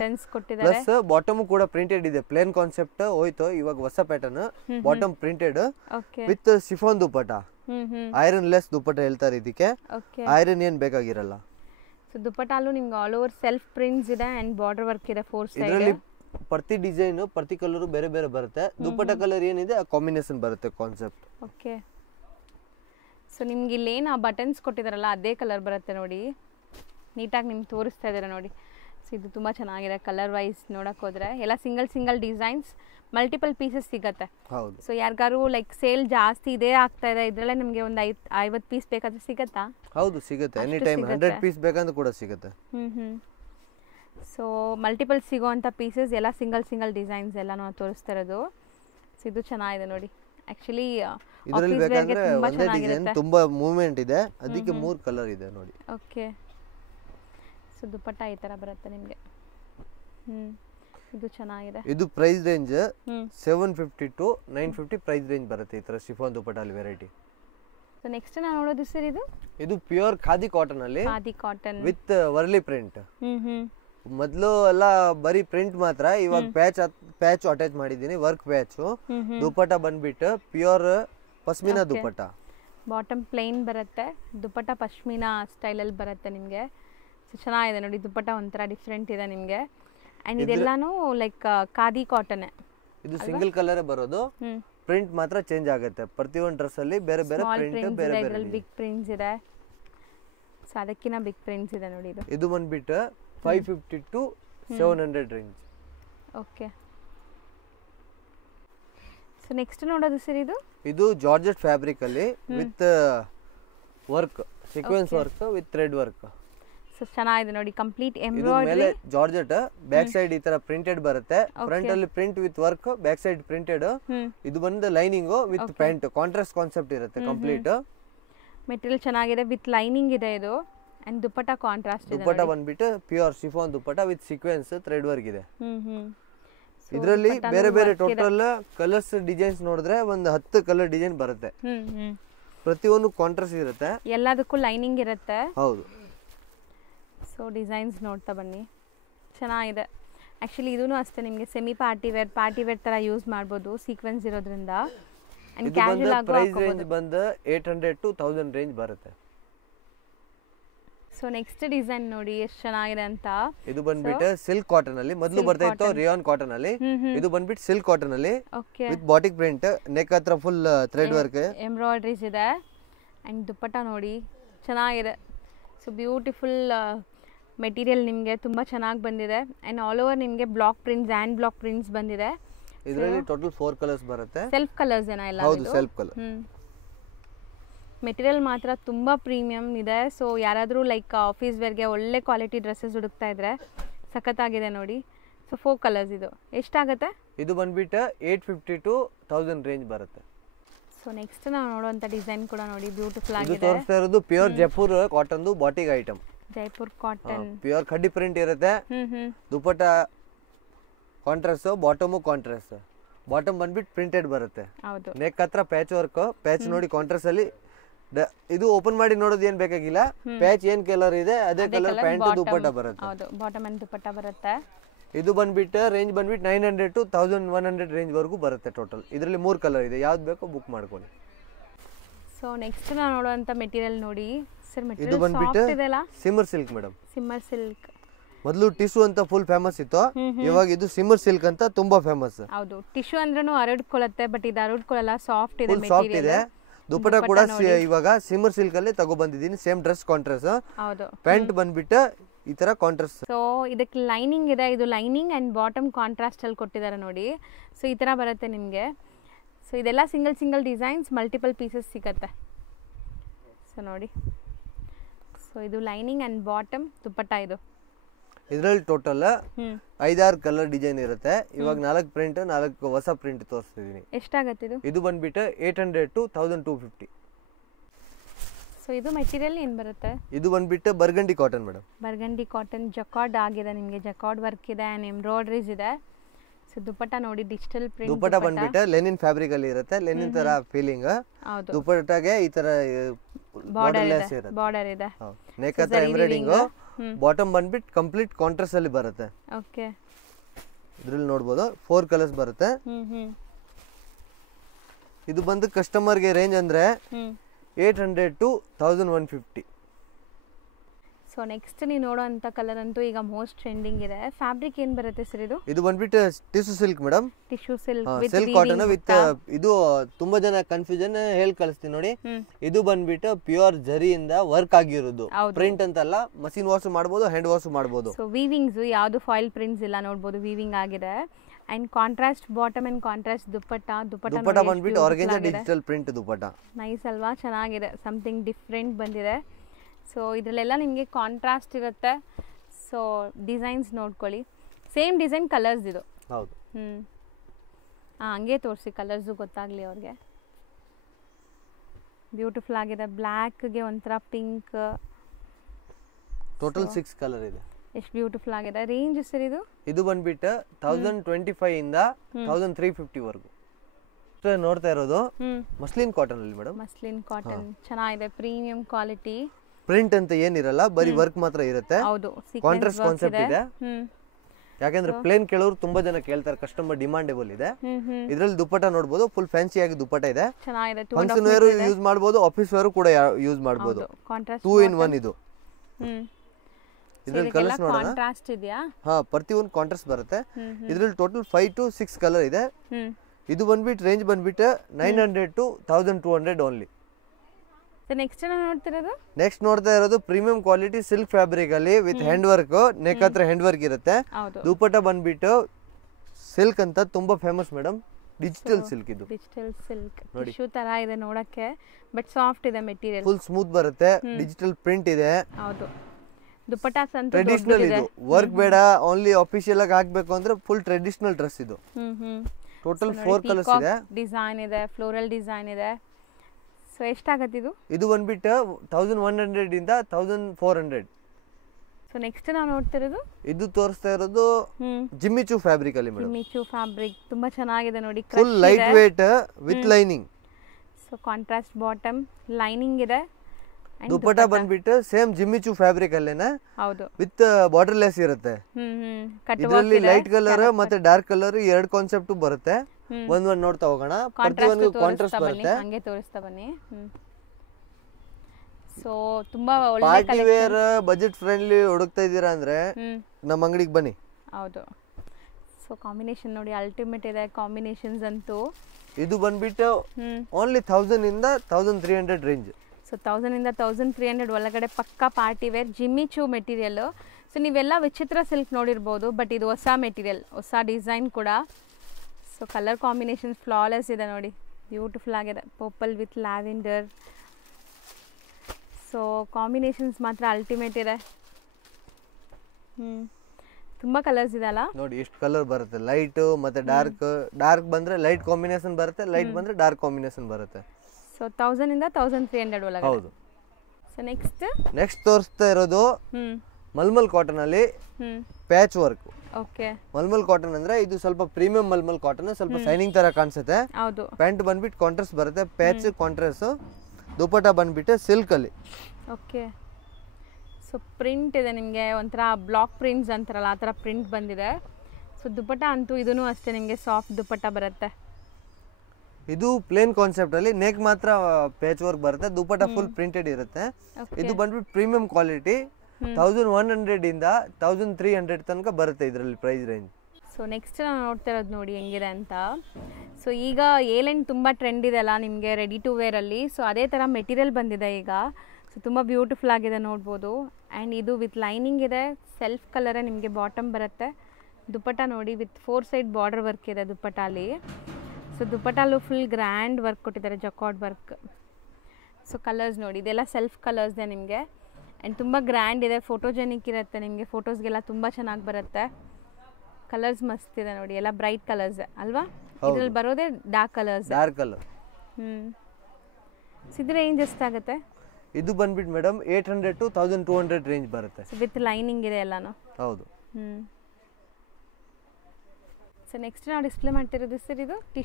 ಪ್ಲಸ್ ಬಾಟಮ್ ಕೂಡ ಪ್ರಿಂಟೆಡ್ ಇದೆ. ಪ್ಲೇನ್ ಕಾನ್ಸೆಪ್ಟ್ ಹೋಯ್ತು, ಇವಾಗ ಹೊಸ pattern. Bottom printed with chiffon dupatta, iron less dupatta ಹೇಳ್ತಾರೆ ಇದಕ್ಕೆ. ಐರನ್ ಏನ್ ಬೇಕಾಗಿರಲ್ಲ. ಸೊ ದುಪಟ್ಟಾಲು ನಿಮ್ಗೆ ಆಲ್ ಓವರ್ ಸೆಲ್ಫ್ ಪ್ರಿಂಟ್ಸ್ ಇದೆ ಅಂಡ್ ಬಾರ್ಡರ್ ವರ್ಕ್ ಇದೆ 4 ಸೈಡ್. ಇದರಲ್ಲಿ ಪ್ರತಿ ಡಿಸೈನ್ ಪ್ರತಿ ಕಲರ್ ಬೇರೆ ಬೇರೆ ಬರುತ್ತೆ. ದುಪಟ್ಟ ಕಲರ್ ಏನಿದೆ ಆ ಕಾಂಬಿನೇಷನ್ ಬರುತ್ತೆ ಕಾನ್ಸೆಪ್ಟ್. ಓಕೆ, ಸೊ ನಿಮ್ಗೆ ಇಲ್ಲೇನು ಆ ಬಟನ್ಸ್ ಕೊಟ್ಟಿದ್ದಾರಲ್ಲ ಅದೇ ಕಲರ್ ಬರುತ್ತೆ ನೋಡಿ, ನೀಟಾಗಿ ನಿಮ್ಗೆ ತೋರಿಸ್ತಾ ಇದ್ದಾರೆ ನೋಡಿ. ಸೊ ಇದು ತುಂಬ ಚೆನ್ನಾಗಿದೆ ಕಲರ್ ವೈಸ್ ನೋಡಕ್ಕೆ ಹೋದರೆ. ಎಲ್ಲ ಸಿಂಗಲ್ ಡಿಸೈನ್ಸ್, ಮಲ್ಟಿಪಲ್ ಪೀಸಸ್ ಸಿಗುತ್ತೆ. ಹೌದು. ಸೊ ಯಾರಿಗಾರು ಲೈಕ್ ಸೇಲ್ ಜಾಸ್ತಿ ಇದೇ ಆಗ್ತಾ ಇದೆ, ಇದರಲ್ಲೇ ನಿಮಗೆ ಒಂದು 50 ಪೀಸ್ ಬೇಕಾದ್ರೆ ಸಿಗುತ್ತಾ? ಹೌದು ಸಿಗುತ್ತೆ, ಎನಿ ಟೈಮ್ 100 ಪೀಸ್ ಬೇಕಂದ್ರೆ ಕೂಡ ಸಿಗುತ್ತೆ. ಸೊ ಮಲ್ಟಿಪಲ್ ಸಿಗೋವಂಥ ಪೀಸಸ್ ಎಲ್ಲ ಸಿಂಗಲ್ ಡಿಸೈನ್ಸ್ ಎಲ್ಲ ನಾವು ತೋರಿಸ್ತಾ ಇರೋದು. ಸೊ ಇದು ಚೆನ್ನಾಗಿದೆ ನೋಡಿ. ಆ್ಯಕ್ಚುಲಿ ಇದರಲ್ಲಿ ಬೇಕಂದ್ರೆ ಒಂದೇ ಡಿಸೈನ್ ತುಂಬಾ ಮೂವ್ಮೆಂಟ್ ಇದೆ, ಅದಕ್ಕೆ 3 ಕಲರ್ ಇದೆ ನೋಡಿ. ಓಕೆ, ಸೊ ದುಪಟ್ಟ ಈ ತರ ಬರುತ್ತೆ ನಿಮಗೆ. ಇದು ಚೆನ್ನಾಗಿದೆ. ಇದು price range 750 to 950 price range ಬರುತ್ತೆ ಈ ತರ ಶಿಫಾನ್ ದುಪಟ್ಟ ಅಲ್ಲಿ ವೆರೈಟಿ. ಸೊ ನೆಕ್ಸ್ಟ್ ನಾನು ನೋಡೋದು ಸರ್ ಇದು ಪ್ಯೂರ್ ಖಾದಿ ಕಾಟನ್ ಅಲ್ಲಿ, khadi cotton with Warli print. ಮೊದಲು ಎಲ್ಲ ಬರೀ ಪ್ರಿಂಟ್ ಮಾತ್ರ, ಇವಾಗ ಪ್ಯಾಚ್ ಅಟ್ಯಾಚ್ ಮಾಡಿದ್ದೀನಿ, ವರ್ಕ್ ಪ್ಯಾಚ್. ದುಪಟ್ಟ ಬಂದ್ಬಿಟ್ಟು pure pashmina dupatta. Bottom plain ಬರುತ್ತೆ, ದುಪಟ್ಟ ಪಶ್ಮಿನಾ ಸ್ಟೈಲಲ್ಲಿ ಬರುತ್ತೆ ನಿಮಗೆ. ಸೊ ಚೆನ್ನಾಗಿದೆ ನೋಡಿ, ದುಪಟ್ಟ ಒಂಥರ ಡಿಫ್ರೆಂಟ್ ಇದೆ ನಿಮಗೆ. ಆ್ಯಂಡ್ ಇದೆಲ್ಲಾನು ಲೈಕ್ ಖಾದಿ ಕಾಟನ್. ಇದು ಸಿಂಗಲ್ ಕಲರ್ ಬರೋದು, ಪ್ರಿಂಟ್ ಮಾತ್ರ ಚೇಂಜ್ ಆಗುತ್ತೆ. ಪ್ರತಿಯೊಂದು ಡ್ರೆಸ್ ಅಲ್ಲಿ ಬೇರೆ ಬೇರೆ ಪ್ರಿಂಟ್ ಬೇರೆ ಬೇರೆ ಬಿಗ್ ಪ್ರಿಂಟ್ಸ್ ಇದೆ. ಸೊ ಅದಕ್ಕಿಂತ ಬಿಗ್ ಪ್ರಿಂಟ್ಸ್ ಇದೆ ನೋಡಿ. ಇದು ಬಂದ್ಬಿಟ್ಟು 550 to 700 range. Okay, so next ನೋಡೋದು ಸರ್ ಇದು ಜಾರ್ಜೆಟ್ ಫ್ಯಾಬ್ರಿಕ್ ಅಲ್ಲಿ with work, sequence work with thread work. So ಚೆನ್ನಾಗಿದೆ ನೋಡಿ, ಕಂಪ್ಲೀಟ್ ಎಂಬ್ರಾಯ್ಡರಿ. ಮೇಲೆ ಜಾರ್ಜೆಟ್, ಬ್ಯಾಕ್ ಸೈಡ್ ಈ ತರ ಪ್ರಿಂಟೆಡ್ ಬರುತ್ತೆ. ಫ್ರಂಟ್ ಅಲ್ಲಿ print with work, back side printed. ಇದು ಬಂದು lining with pant, contrast concept ಇರುತ್ತೆ ಕಂಪ್ಲೀಟ್. ಮೆಟೀರಿಯಲ್ ಚೆನ್ನಾಗಿದೆ, ವಿತ್ ಲೈನಿಂಗ್ ಇದೆ ಇದು. ಅಂಡ್ ದುಪಟ್ಟ ಕಾಂಟ್ರಾಸ್ಟ್ ಇದೆ. ದುಪಟ್ಟ ಬಂದ್ಬಿಟ್ಟು pure chiffon dupatta with sequence thread work ಇದೆ. ಇದರಲ್ಲಿ ಬೇರೆ ಬೇರೆ ಟೋಟಲ್ ಕಲರ್ಸ್ ಡಿಸೈನ್ಸ್ ನೋಡಿದ್ರೆ ಒಂದು 10 ಕಲರ್ ಡಿಸೈನ್ ಬರುತ್ತೆ. ಪ್ರತಿಯೊಂದು ಕಾಂಟ್ರಾಸ್ಟ್ ಇರುತ್ತೆ, ಎಲ್ಲದಕ್ಕೂ ಲೈನಿಂಗ್ ಇರುತ್ತೆ. ಹೌದು. ಸೊ ಡಿಸೈನ್ಸ್ ನೋಡ್ತಾ ಬನ್ನಿ, ಚೆನ್ನಾಗಿದೆ. ಆ್ಯಕ್ಚುಲಿ ಇದೂ ಅಷ್ಟೇ, ನಿಮಗೆ ಸೆಮಿ ಪಾರ್ಟಿ ವೇರ್ ಥರ ಯೂಸ್ ಮಾಡ್ಬೋದು, ಸೀಕ್ವೆನ್ಸ್ ಇರೋದ್ರಿಂದ. ಆ್ಯಂಡ್ ಕ್ಯಾಶುವಲ್ ಆಗಿ ಪ್ರೈಸ್ ರೇಂಜ್ ಬಂದು 800 to 1000 ರೇಂಜ್ ಬರುತ್ತೆ. ಸೊ ನೆಕ್ಸ್ಟ್ ಡಿಸೈನ್ ನೋಡಿ ಎಷ್ಟು ಚೆನ್ನಾಗಿದೆ ಅಂತ. ಇದು ಬಂದ್ಬಿಟ್ಟು ಸಿಲ್ಕ್ ಕಾಟನ್ ಅಲ್ಲಿ, ಮೊದಲು ಬರ್ತಾ ಇತ್ತು ರಿಯಾನ್ ಕಾಟನ್ ಅಲ್ಲಿ. ಇದು ಬಂದ್ಬಿಟ್ಟು ಸಿಲ್ಕ್ ಕಾಟನ್ ಅಲ್ಲಿ ವಿತ್ ಬಾಟಿಕ್ ಪ್ರಿಂಟ್, ನೆಕ್ ಹತ್ರ ಫುಲ್ ಥ್ರೆಡ್ ವರ್ಕ್, ಎಂಬ್ರಾಯ್ಡರೀಸ್ ಇದೆ. ಅಂಡ್ ದುಪಟ್ಟ ನೋಡಿ ಚೆನ್ನಾಗಿದೆ. ಸೊ ಬ್ಯೂಟಿಫುಲ್ ಮೆಟೀರಿಯಲ್ ನಿಮಗೆ ತುಂಬಾ ಚೆನ್ನಾಗಿ ಬಂದಿದೆ. ಅಂಡ್ ಆಲ್ ಓವರ್ ನಿಮಗೆ block prints, hand block prints ಬಂದಿದೆ. ಇದರಲ್ಲಿ ಟೋಟಲ್ 4 ಕಲರ್ಸ್ ಬರುತ್ತೆ. ಸೆಲ್ಫ್ ಕಲರ್ಸ್ ಏನಾ ಇಲ್ಲ? ಹೌದು, ಸೆಲ್ಫ್ ಕಲರ್. ಮೆಟೀರಿಯಲ್ ಮಾತ್ರ ತುಂಬ ಪ್ರೀಮಿಯಮ್ ಇದೆ. ಸೊ ಯಾರಾದರೂ ಲೈಕ್ ಆಫೀಸ್ ವೇರ್ಗೆ ಒಳ್ಳೆ ಕ್ವಾಲಿಟಿ ಡ್ರೆಸ್ಸಸ್ ಹುಡುಕ್ತಾ ಇದ್ರೆ ಸಖತ್ತಾಗಿದೆ ನೋಡಿ. So 4 colours. ಇದು ಎಷ್ಟಾಗುತ್ತೆ? ಇದು ಬಂದ್ಬಿಟ್ಟು 850 to 1000 ರೇಂಜ್ ಬರುತ್ತೆ. ಸೊ ನೆಕ್ಸ್ಟ್ ನಾವು ನೋಡುವಂಥ ಡಿಸೈನ್ ಕೂಡ ನೋಡಿ, ಬ್ಯೂಟಿಫುಲ್ ಆಗಿದೆ. ಇದು ತೋರಿಸ್ತಾ ಇರೋದು pure Jaipur cotton batik item. Jaipur cotton pure ಕಡ್ಡಿ ಪ್ರಿಂಟ್ ಇರುತ್ತೆ. Dupatta contrast, bottom contrast. Bottom ಬಂದ್ಬಿಟ್ಟು ಪ್ರಿಂಟೆಡ್ ಬರುತ್ತೆ. ಹೌದು. ನೆಕ್ ಹತ್ರ ಪ್ಯಾಚ್ ವರ್ಕ್, ಪ್ಯಾಚ್ ನೋಡಿ ಕಾಂಟ್ರಾಸ್ಟ್ ಅಲ್ಲಿ. ಇದು ಓಪನ್ ಮಾಡಿ ನೋಡೋದು ಏನ್ ಬೇಕಾಗಿಲ್ಲ, ಪ್ಯಾಚ್ ಏನ್ ಕಲರ್ ಇದೆ ಅದೇ ಕಲರ್ ಪ್ಯಾಂಟ್ ದುಪಟ್ಟ ಬರುತ್ತೆ. ಹೌದು, ಬಾಟಮ್ ಅಂಡ್ ದುಪಟ್ಟ ಬರುತ್ತೆ. ಇದು ಬಂದ್ಬಿಟ್ಟು ರೇಂಜ್ ಬಂದ್ಬಿಟ್ಟು 900 to 1100 ರೇಂಜ್ ವರೆಗೂ ಬರುತ್ತೆ ಟೋಟಲ್. ಇದರಲ್ಲಿ 3 ಕಲರ್ ಇದೆ, ಯಾವ್ದು ಬೇಕೋ ಬುಕ್ ಮಾಡ್ಕೊಳ್ಳಿ. ಸೊ ನೆಕ್ಸ್ಟ್ ನಾವು ನೋಡುವಂತ ಮೆಟೀರಿಯಲ್ ನೋಡಿ ಸರ್, ಇದು ಮೆಟೀರಿಯಲ್ ಬಂದ್ಬಿಟ್ಟು ಸಾಫ್ಟ್ ಇದೆ ಅಲ್ಲ? ಸಿಮ್ಮರ್ ಸಿಲ್ಕ್ ಮೇಡಮ್. ಸಿಮ್ಮರ್ ಸಿಲ್ಕ್. ಮೊದಲು ಟಿಶ್ಯೂ ಅಂತ ಫುಲ್ ಫೇಮಸ್ ಇತ್ತು, ಇವಾಗ ಇದು ಸಿಮ್ಮರ್ ಸಿಲ್ಕ್ ಅಂತ ತುಂಬಾ ಫೇಮಸ್. ಹೌದು, ಟಿಶ್ಯೂ ಅಂದ್ರೂ ಹರಡ್ಕೊಳ್ಳುತ್ತೆ, ಬಟ್ ಇದು ಹರಡ್ಕೊಳ್ಳಲ್ಲ, ಸಾಫ್ಟ್ ಇದೆ ಸಾಫ್ಟ್ ಇದೆ. ದುಪಟ್ಟ ಕೂಡ ಇವಾಗ ಸಿಮ್ಮರ್ ಸಿಲ್ಕ್ ಅಲ್ಲಿ ತಗೋ ಬಂದಿದ್ದೀನಿ, ಸೇಮ್ ಡ್ರೆಸ್ ಕಾಂಟ್ರಾಸ್ಟ್. ಹೌದು. ಪ್ಯಾಂಟ್ ಬಂದ್ಬಿಟ್ಟು ಈ ತರ ಕಾಂಟ್ರಾಸ್ಟ್. ಸೊ ಇದಕ್ಕೆ ಲೈನಿಂಗ್ ಇದೆ, ಇದು ಲೈನಿಂಗ್ ಆ್ಯಂಡ್ ಬಾಟಮ್ ಕಾಂಟ್ರಾಸ್ಟಲ್ಲಿ ಕೊಟ್ಟಿದ್ದಾರೆ ನೋಡಿ. ಸೊ ಈ ಥರ ಬರುತ್ತೆ ನಿಮಗೆ. ಸೊ ಇದೆಲ್ಲ ಸಿಂಗಲ್ ಡಿಸೈನ್ಸ್, ಮಲ್ಟಿಪಲ್ ಪೀಸಸ್ ಸಿಗುತ್ತೆ. ಸೊ ನೋಡಿ, ಸೊ ಇದು ಲೈನಿಂಗ್ ಆ್ಯಂಡ್ ಬಾಟಮ್ ದುಪ್ಪಟ್ಟ. ಇದು ಇದರಲ್ಲಿ ಟೋಟಲ್ 5-6 ಕಲರ್ ಡಿಸೈನ್ ಇರುತ್ತೆ. ಇವಾಗ 4 ಪ್ರಿಂಟ್, 4 ಹೊಸ ಪ್ರಿಂಟ್ ತೋರಿಸ್ತಿದ್ದೀನಿ. ಎಷ್ಟಾಗತ್ತೆ ಇದು? ಇದು ಬಂದ್ಬಿಟ್ಟು 800 to 1250. ಸೊ ಇದು ಮೆಟೀರಿಯಲ್ ಏನು ಬರುತ್ತೆ? ಇದು ಬಂದ್ಬಿಟ್ಟು ಬರ್ಗಂಡಿ ಕಾಟನ್ ಮೇಡಮ್. ಬರ್ಗಂಡಿ ಕಾಟನ್ ಜಕಾರ್ಡ್ ಆಗಿದೆ ನಿಮಗೆ, ಜಕಾರ್ಡ್ ವರ್ಕ್ ಇದೆ ಆ್ಯಂಡ್ ಎಂಬ್ರಾಯ್ಡ್ರೀಸ್ ಇದೆ. ಸೊ ದುಪ್ಪಟ್ಟ ನೋಡಿ, ಡಿಜಿಟಲ್ ಪ್ರಿಂಟ್ ದುಪ್ಪಟ್ಟ ಬಂದ್ಬಿಟ್ಟು ಲೆನಿನ್ ಫ್ಯಾಬ್ರಿಕ್ ಅಲ್ಲಿ ಇರುತ್ತೆ. ಲೆನಿನ್ ತರ ಫೀಲಿಂಗ್. ಹೌದು, ದುಪ್ಪಟ್ಟಾಗೆ ಈ ತರ ಬಾರ್ಡರ್ ಇದೆ. ನೆಕ್ ಹತ್ರ ಎಂಬ್ರಾಯ್ಡಿಂಗ್. ಬಾಟಮ್ ಬಂದ್ಬಿಟ್ಟು ಕಂಪ್ಲೀಟ್ ಕಾಂಟ್ರಾಸ್ಟ್ ಅಲ್ಲಿ ಬರುತ್ತೆ. ಓಕೆ, ಇದ್ರಲ್ಲಿ ನೋಡಬಹುದು 4 ಕಲರ್ಸ್ ಬರುತ್ತೆ. ಇದು ಬಂದು ಕಸ್ಟಮರ್ ಗೆ ರೇಂಜ್ ಅಂದ್ರೆ 800 to 1150. ಸೊ ನೆಕ್ಸ್ಟ್ ನೀವು ನೋಡೋಂಥ ಕಲರ್ ಅಂತೂ ಈಗ ಮೋಸ್ಟ್ ಟ್ರೆಂಡಿಂಗ್ ಇದೆ. ಫ್ಯಾಬ್ರಿಕ್ ಏನು ಬರುತ್ತೆ ಸರ್ ಇದು? ಇದು ಬಂದ್ಬಿಟ್ಟು tissue silk madam. Tissue silk silk cotton with ಇದು ತುಂಬಾ ಜನ ಕನ್ಫ್ಯೂಷನ್ ಹೇಳಿ ಕಳಿಸ್ತೀನಿ ನೋಡಿ. ಇದು ಬಂದ್ಬಿಟ್ಟು ಪ್ಯೂರ್ ಜರಿಯಿಂದ ವರ್ಕ್ ಆಗಿರೋದು, ಪ್ರಿಂಟ್ ಅಂತಲ್ಲ. ಮಷಿನ್ ವಾಶ್ ಮಾಡಬಹುದು, ಹ್ಯಾಂಡ್ ವಾಶ್ ಮಾಡಬಹುದು. ಸೊ ವೀವಿಂಗ್ಸ್ ಯಾವುದು ಫಾಯಿಲ್ ಪ್ರಿಂಟ್ಸ್ ಇಲ್ಲ, ನೋಡಬಹುದು ವೀವಿಂಗ್ ಆಗಿದೆ. And contrast bottom and contrast dupatta ಬಂದ್ಬಿಟ್ಟು organza digital print dupatta. Nice ಅಲ್ವಾ, ಚೆನ್ನಾಗಿದೆ, ಸಮಥಿಂಗ್ ಡಿಫ್ರೆಂಟ್ ಬಂದಿದೆ. ಸೊ ಇದರಲ್ಲೆಲ್ಲ ನಿಮಗೆ ಕಾಂಟ್ರಾಸ್ಟ್ ಇರುತ್ತೆ. ಸೊ ಡಿಸೈನ್ಸ್ ನೋಡ್ಕೊಳ್ಳಿ, ಸೇಮ್ ಡಿಸೈನ್ ಕಲರ್ಸ್ ಇದು. ಹೌದು, ಹಂಗೆ ತೋರಿಸಿ, ಕಲರ್ಸು ಗೊತ್ತಾಗಲಿ ಅವ್ರಿಗೆ. ಬ್ಯೂಟಿಫುಲ್ ಆಗಿದೆ. ಬ್ಲ್ಯಾಕ್ಗೆ ಒಂಥರ ಪಿಂಕ್, ಟೋಟಲ್ 6 ಕಲರ್ ಇದೆ. ಎಷ್ಟು ಬ್ಯೂಟಿಫುಲ್ ಆಗಿದೆ. ರೇಂಜ್ ಸರ್ ಇದು? ಇದು ಬಂದ್ಬಿಟ್ಟು 1025 ಇಂದ 1350 ವರೆಗೂ ನೋಡ್ತಾ ಇರೋದು. ಮಸ್ಲಿನ್ ಕಾಟನ್ ಅಲ್ಲಿ ಮೇಡಮ್. ಮಸ್ಲಿನ್ ಕಾಟನ್ ಚೆನ್ನಾಗಿದೆ, ಪ್ರೀಮಿಯಂ ಕ್ವಾಲಿಟಿ. ಪ್ರಿಂಟ್ ಅಂತ ಏನಿರಲ್ಲ, ಬರೀ ವರ್ಕ್ ಮಾತ್ರ ಇರುತ್ತೆ. ಹೌದು, ಕಾಂಟ್ರಾಸ್ಟ್ ಕಾನ್ಸೆಪ್ಟ್ ಇದೆ. ಯಾಕಂದ್ರೆ ಪ್ಲೇನ್ ಕೇಳೋರು ತುಂಬಾ ಜನ ಕೇಳ್ತಾರೆ, ಕಸ್ಟಮರ್ ಡಿಮಾಂಡೇಬಲ್ ಇದೆ. ಇದ್ರಲ್ಲಿ ದುಪ್ಪಟ್ಟ ನೋಡಬಹುದು, ಫುಲ್ ಫ್ಯಾನ್ಸಿ ಆಗಿ ದುಪ್ಪಟ್ಟ ಇದೆ. ಚೆನ್ನಾಗಿದೆ. ಫಂಕ್ಷನ್ ವೇರ್ ಯೂಸ್ ಮಾಡಬಹುದು, ಆಫೀಸ್ ವೇರ್ ಕೂಡ ಯೂಸ್ ಮಾಡಬಹುದು. 2 in 1 ಇದು. ಇದ್ರಲ್ಲಿ ಕಲರ್ಸ್ ನೋಡೋಣ. ಕಾಂಟ್ರಾಸ್ಟ್ ಇದೆಯಾ? ಪ್ರತಿಯೊಂದು ಕಾಂಟ್ರಾಸ್ಟ್ ಬರುತ್ತೆ. ಇದ್ರಲ್ಲಿ ಟೋಟಲ್ 5 to 6 ಕಲರ್ ಇದೆ. ಇದು ಬಂದ್ಬಿಟ್ಟು ರೇಂಜ್ ಬಂದ್ಬಿಟ್ಟು 900 to 1200 ಓನ್ಲಿ. ನೆಕ್ಸ್ಟ್ ನೋಡ್ತಿರೋದು? ನೆಕ್ಸ್ಟ್ ನೋಡ್ತಾ ಇರೋದು ಪ್ರೀಮಿಯಂ ಕ್ವಾಲಿಟಿ ಸಿಲ್ಕ್ ಫ್ಯಾಬ್ರಿಕ್ ಅಲ್ಲಿ ವಿತ್ ಹ್ಯಾಂಡ್ ವರ್ಕ್. ನೆಕ್ ಹತ್ರ ಹ್ಯಾಂಡ್ ವರ್ಕ್ ಇರುತ್ತೆ. ದುಪ್ಪಟ್ಟ ಬಂದ್ಬಿಟ್ಟು ಸಿಲ್ಕ್ ಅಂತ ತುಂಬಾ ಫೇಮಸ್ ಮೇಡಮ್. ಡಿಜಿಟಲ್ ಸಿಲ್ಕ್ ಇದು. ಡಿಜಿಟಲ್ ಸಿಲ್ಕ್ ಟಿಶ್ಯೂ ತರ ಇದೆ ನೋಡಕ್ಕೆ, ಬಟ್ ಸಾಫ್ಟ್ ಇದೆ ಮೆಟೀರಿಯಲ್. ಫುಲ್ ಸ್ಮೂತ್ ಬರುತ್ತೆ. ಡಿಜಿಟಲ್ ಪ್ರಿಂಟ್ ಇದೆ. ಹೌದು, ದುಪ್ಪಟ್ಟ ಸಂತ ಟ್ರೆಡಿಷನಲ್ ಇದು. ವರ್ಕ್ ಬೇಡ, ಓನ್ಲಿ ಆಫಿಷಿಯಲ್ ಆಗಿ ಹಾಕಬೇಕು ಅಂದ್ರೆ ಫುಲ್ ಟ್ರೆಡಿಷನಲ್ ಡ್ರೆಸ್ ಇದು. ಟೋಟಲ್ 4 ಕಲರ್ಸ್ ಇದೆ. ಡಿಸೈನ್ ಇದೆ, ಫ್ಲೋರಲ್ ಡಿಸೈನ್ ಇದೆ. ಸೊ ಎಷ್ಟಾಗತ್ತೆ ಇದು? ಇದು ಬಂದ್ಬಿಟ್ಟು 1100 ಇಂದ 1400. ಸೊ ನೆಕ್ಸ್ಟ್ ನಾವು ನೋಡ್ತಿರೋದು, ಇದು ತೋರಿಸ್ತಾ ಇರೋದು ಜಿಮ್ಮಿಚೂ ಫ್ಯಾಬ್ರಿಕ್ ಅಲ್ಲಿ ಮೇಡಮ್. ಜಿಮ್ಮಿಚೂ ಫ್ಯಾಬ್ರಿಕ್ ತುಂಬಾ ಚೆನ್ನಾಗಿದೆ ನೋಡಿ, full light weight with lining. So contrast bottom, lining ಇದೆ. ದುಪ್ಪಟ್ಟ ಬಂದ್ಬಿಟ್ಟು ಸೇಮ್ ಜಿಮ್ಮಿಚೂ ಫ್ಯಾಬ್ರಿಕ್ ಅಲ್ಲೇನೆ. ಹೌದು, ವಿತ್ ಬಾರ್ಡರ್ ಲೆಸ್ ಇರುತ್ತೆ. ಇದರಲ್ಲಿ ಲೈಟ್ ಕಲರ್ ಮತ್ತೆ ಡಾರ್ಕ್ ಕಲರ್ 2 ಕಾನ್ಸೆಪ್ಟ್ ಬರುತ್ತೆ. ಒಂದ್ ನೋಡ್ತಾ ಹೋಗೋಣ. ಪ್ರತಿಯೊಂದು ಕಾಂಟ್ರಾಸ್ಟ್ ಬರುತ್ತೆ. ಹಂಗೆ ತೋರಿಸ್ತಾ ಬನ್ನಿ. ಸೊ ತುಂಬಾ ಒಳ್ಳೆ ಪಾರ್ಟಿ ವೇರ್ ಬಜೆಟ್ ಫ್ರೆಂಡ್ಲಿ ಹುಡುಕ್ತಾ ಇದ್ದೀರಾ ಅಂದ್ರೆ ನಮ್ಮ ಅಂಗಡಿಗೆ ಬನ್ನಿ. ಹೌದು. ಸೊ ಕಾಂಬಿನೇಷನ್ ನೋಡಿ, ಅಲ್ಟಿಮೇಟ್ ಇದೆ ಕಾಂಬಿನೇಷನ್ಸ್ ಅಂತೂ. ಇದು ಬಂದ್ಬಿಟ್ಟು ಓನ್ಲಿ 1000 ಇಂದ 1300 ರೇಂಜ್. ಸೊ 1000 ಇಂದ 1300 ಒಳಗಡೆ ಪಕ್ಕಾ ಪಾರ್ಟಿ ವೇರ್ ಜಿಮ್ಮಿಚೂ ಮೆಟೀರಿಯಲ್. ಸೊ ನೀವೆಲ್ಲ ವಿಚಿತ್ರ ಸಿಲ್ಕ್ ನೋಡಿರ್ಬೋದು, ಬಟ್ ಇದು ಹೊಸ ಮೆಟೀರಿಯಲ್, ಹೊಸ ಡಿಸೈನ್ ಕೂಡ. ಸೊ ಕಲರ್ ಕಾಂಬಿನೇಷನ್ ಫ್ಲಾಲೆಸ್ ಇದೆ ನೋಡಿ, ಬ್ಯೂಟಿಫುಲ್ ಆಗಿದೆ. Purple with lavender. So combinations ಮಾತ್ರ ಅಲ್ಟಿಮೇಟ್ ಇದೆ. ತುಂಬಾ ಕಲರ್ಸ್ ಇದೆ ಅಲ್ಲ ನೋಡಿ, ಎಷ್ಟು ಕಲರ್ ಬರುತ್ತೆ. ಲೈಟ್ ಮತ್ತೆ ಡಾರ್ಕ್. ಡಾರ್ಕ್ ಬಂದ್ರೆ ಲೈಟ್ ಕಾಂಬಿನೇಷನ್ ಬರುತ್ತೆ, ಲೈಟ್ ಬಂದ್ರೆ ಡಾರ್ಕ್ ಕಾಂಬಿನೇಷನ್ ಬರುತ್ತೆ. ಸೊ 1000 ಇಂದ 1300 ಒಳಗಡೆ. ಹೌದು. ಸೊ ನೆಕ್ಸ್ಟ್ ತೋರಿಸ್ತಾ ಇರೋದು ಮಲ್ಮಲ್ ಕಾಟನ್ ಅಲ್ಲಿ patch work. Okay, mulmul cotton ಅಂದ್ರೆ ಇದು ಸ್ವಲ್ಪ ಪ್ರೀಮಿಯಂ ಮಲ್ಮಲ್ ಕಾಟನ್, ಸ್ವಲ್ಪ ಶೈನಿಂಗ್ ತರ ಕಾಣಿಸುತ್ತೆ. ಹೌದು. ಪ್ಯಾಂಟ್ ಬಂದ್ಬಿಟ್ಟು ಕಾಂಟ್ರಾಸ್ಟ್ ಬರುತ್ತೆ, ಪ್ಯಾಚ್ ಕಾಂಟ್ರಾಸ್ಟ್. ದುಪ್ಪಟ್ಟ ಬಂದ್ಬಿಟ್ಟು ಸಿಲ್ಕ್ ಅಲ್ಲಿ. ಓಕೆ. ಸೊ ಪ್ರಿಂಟ್ ಇದೆ ನಿಮಗೆ, ಒಂಥರ ಬ್ಲಾಕ್ ಪ್ರಿಂಟ್ಸ್ ಅಂತಾರಲ್ಲ ಆ ಥರ ಪ್ರಿಂಟ್ ಬಂದಿದೆ. ಸೊ ದುಪ್ಪಟ್ಟ ಅಂತೂ ಇದೂ ಅಷ್ಟೇ ನಿಮಗೆ ಸಾಫ್ಟ್ ದುಪ್ಪಟ್ಟ ಬರುತ್ತೆ. ಇದು ಪ್ಲೇನ್ ಕಾನ್ಸೆಪ್ಟ್ ಅಲ್ಲಿ ನೆಕ್ ಮಾತ್ರ ಪ್ಯಾಚ್ ವರ್ಕ್ ಬರುತ್ತೆ. ದುಪ್ಪಟ್ಟ ಫುಲ್ ಪ್ರಿಂಟೆಡ್ ಇರುತ್ತೆ. ಇದು ಬಂದ್ಬಿಟ್ಟು ಪ್ರೀಮಿಯಂ ಕ್ವಾಲಿಟಿ. 1100 ಇಂದ 1300 ತನಕ ಬರುತ್ತೆ ಇದರಲ್ಲಿ ಪ್ರೈಸ್ ರೇಂಜ್. ಸೊ ನೆಕ್ಸ್ಟ್ ನಾವು ನೋಡ್ತಾ ಇರೋದು ನೋಡಿ ಹೆಂಗಿದೆ ಅಂತ. ಸೊ ಈಗ ಏಲೆಂಟ್ ತುಂಬ ಟ್ರೆಂಡ್ ಇದೆ ಅಲ್ಲ ನಿಮಗೆ ರೆಡಿ ಟು ವೇರಲ್ಲಿ. ಸೊ ಅದೇ ಥರ ಮೆಟೀರಿಯಲ್ ಬಂದಿದೆ ಈಗ. ಸೊ ತುಂಬ ಬ್ಯೂಟಿಫುಲ್ ಆಗಿದೆ ನೋಡ್ಬೋದು. ಆ್ಯಂಡ್ ಇದು ವಿತ್ ಲೈನಿಂಗ್ ಇದೆ, ಸೆಲ್ಫ್ ಕಲರೇ ನಿಮಗೆ ಬಾಟಮ್ ಬರುತ್ತೆ. ದುಪ್ಪಟ್ಟ ನೋಡಿ ವಿತ್ 4 ಸೈಡ್ ಬಾರ್ಡರ್ ವರ್ಕ್ ಇದೆ ದುಪ್ಪಟ್ಟಲ್ಲಿ. ಸೊ ದುಪ್ಪಟ್ಟಲ್ಲೂ ಫುಲ್ ಗ್ರ್ಯಾಂಡ್ ವರ್ಕ್ ಕೊಟ್ಟಿದ್ದಾರೆ, ಜಕಾರ್ಡ್ ವರ್ಕ್. ಸೊ ಕಲರ್ಸ್ ನೋಡಿ, ಇದೆಲ್ಲ ಸೆಲ್ಫ್ ಕಲರ್ಸ್ದೆ ನಿಮಗೆ. ಆ್ಯಂಡ್ ತುಂಬ ಗ್ರ್ಯಾಂಡ್ ಇದೆ, ಫೋಟೋಜೆನಿಕ್ ಇರುತ್ತೆ ನಿಮಗೆ, ಫೋಟೋಸ್ಗೆಲ್ಲ ತುಂಬ ಚೆನ್ನಾಗಿ ಬರುತ್ತೆ. ಕಲರ್ಸ್ ಮಸ್ತ್ ಇದೆ ನೋಡಿ, ಎಲ್ಲ ಬ್ರೈಟ್ ಕಲರ್ಸ್ ಅಲ್ವಾ? ಇದ್ರಲ್ಲಿ ಬರೋದೇ ಡಾರ್ಕ್ ಕಲರ್ಸ್. Dark colour. ಇದು ರೇಂಜ್ ಎಷ್ಟಾಗುತ್ತೆ? ಇದು ಬಂದ್ಬಿಟ್ಟು ಮೇಡಮ್ 800 to 1200 ರೇಂಜ್ ಬರುತ್ತೆ. ವಿತ್ ಲೈನಿಂಗ್ ಇದೆ ಎಲ್ಲಾನು. ಹೌದು. ಸೊ ನೆಕ್ಸ್ಟ್ ನಾವು ಡಿಸ್ಪ್ಲೇ ಮಾಡ್ತಿರೋದು ಸರ್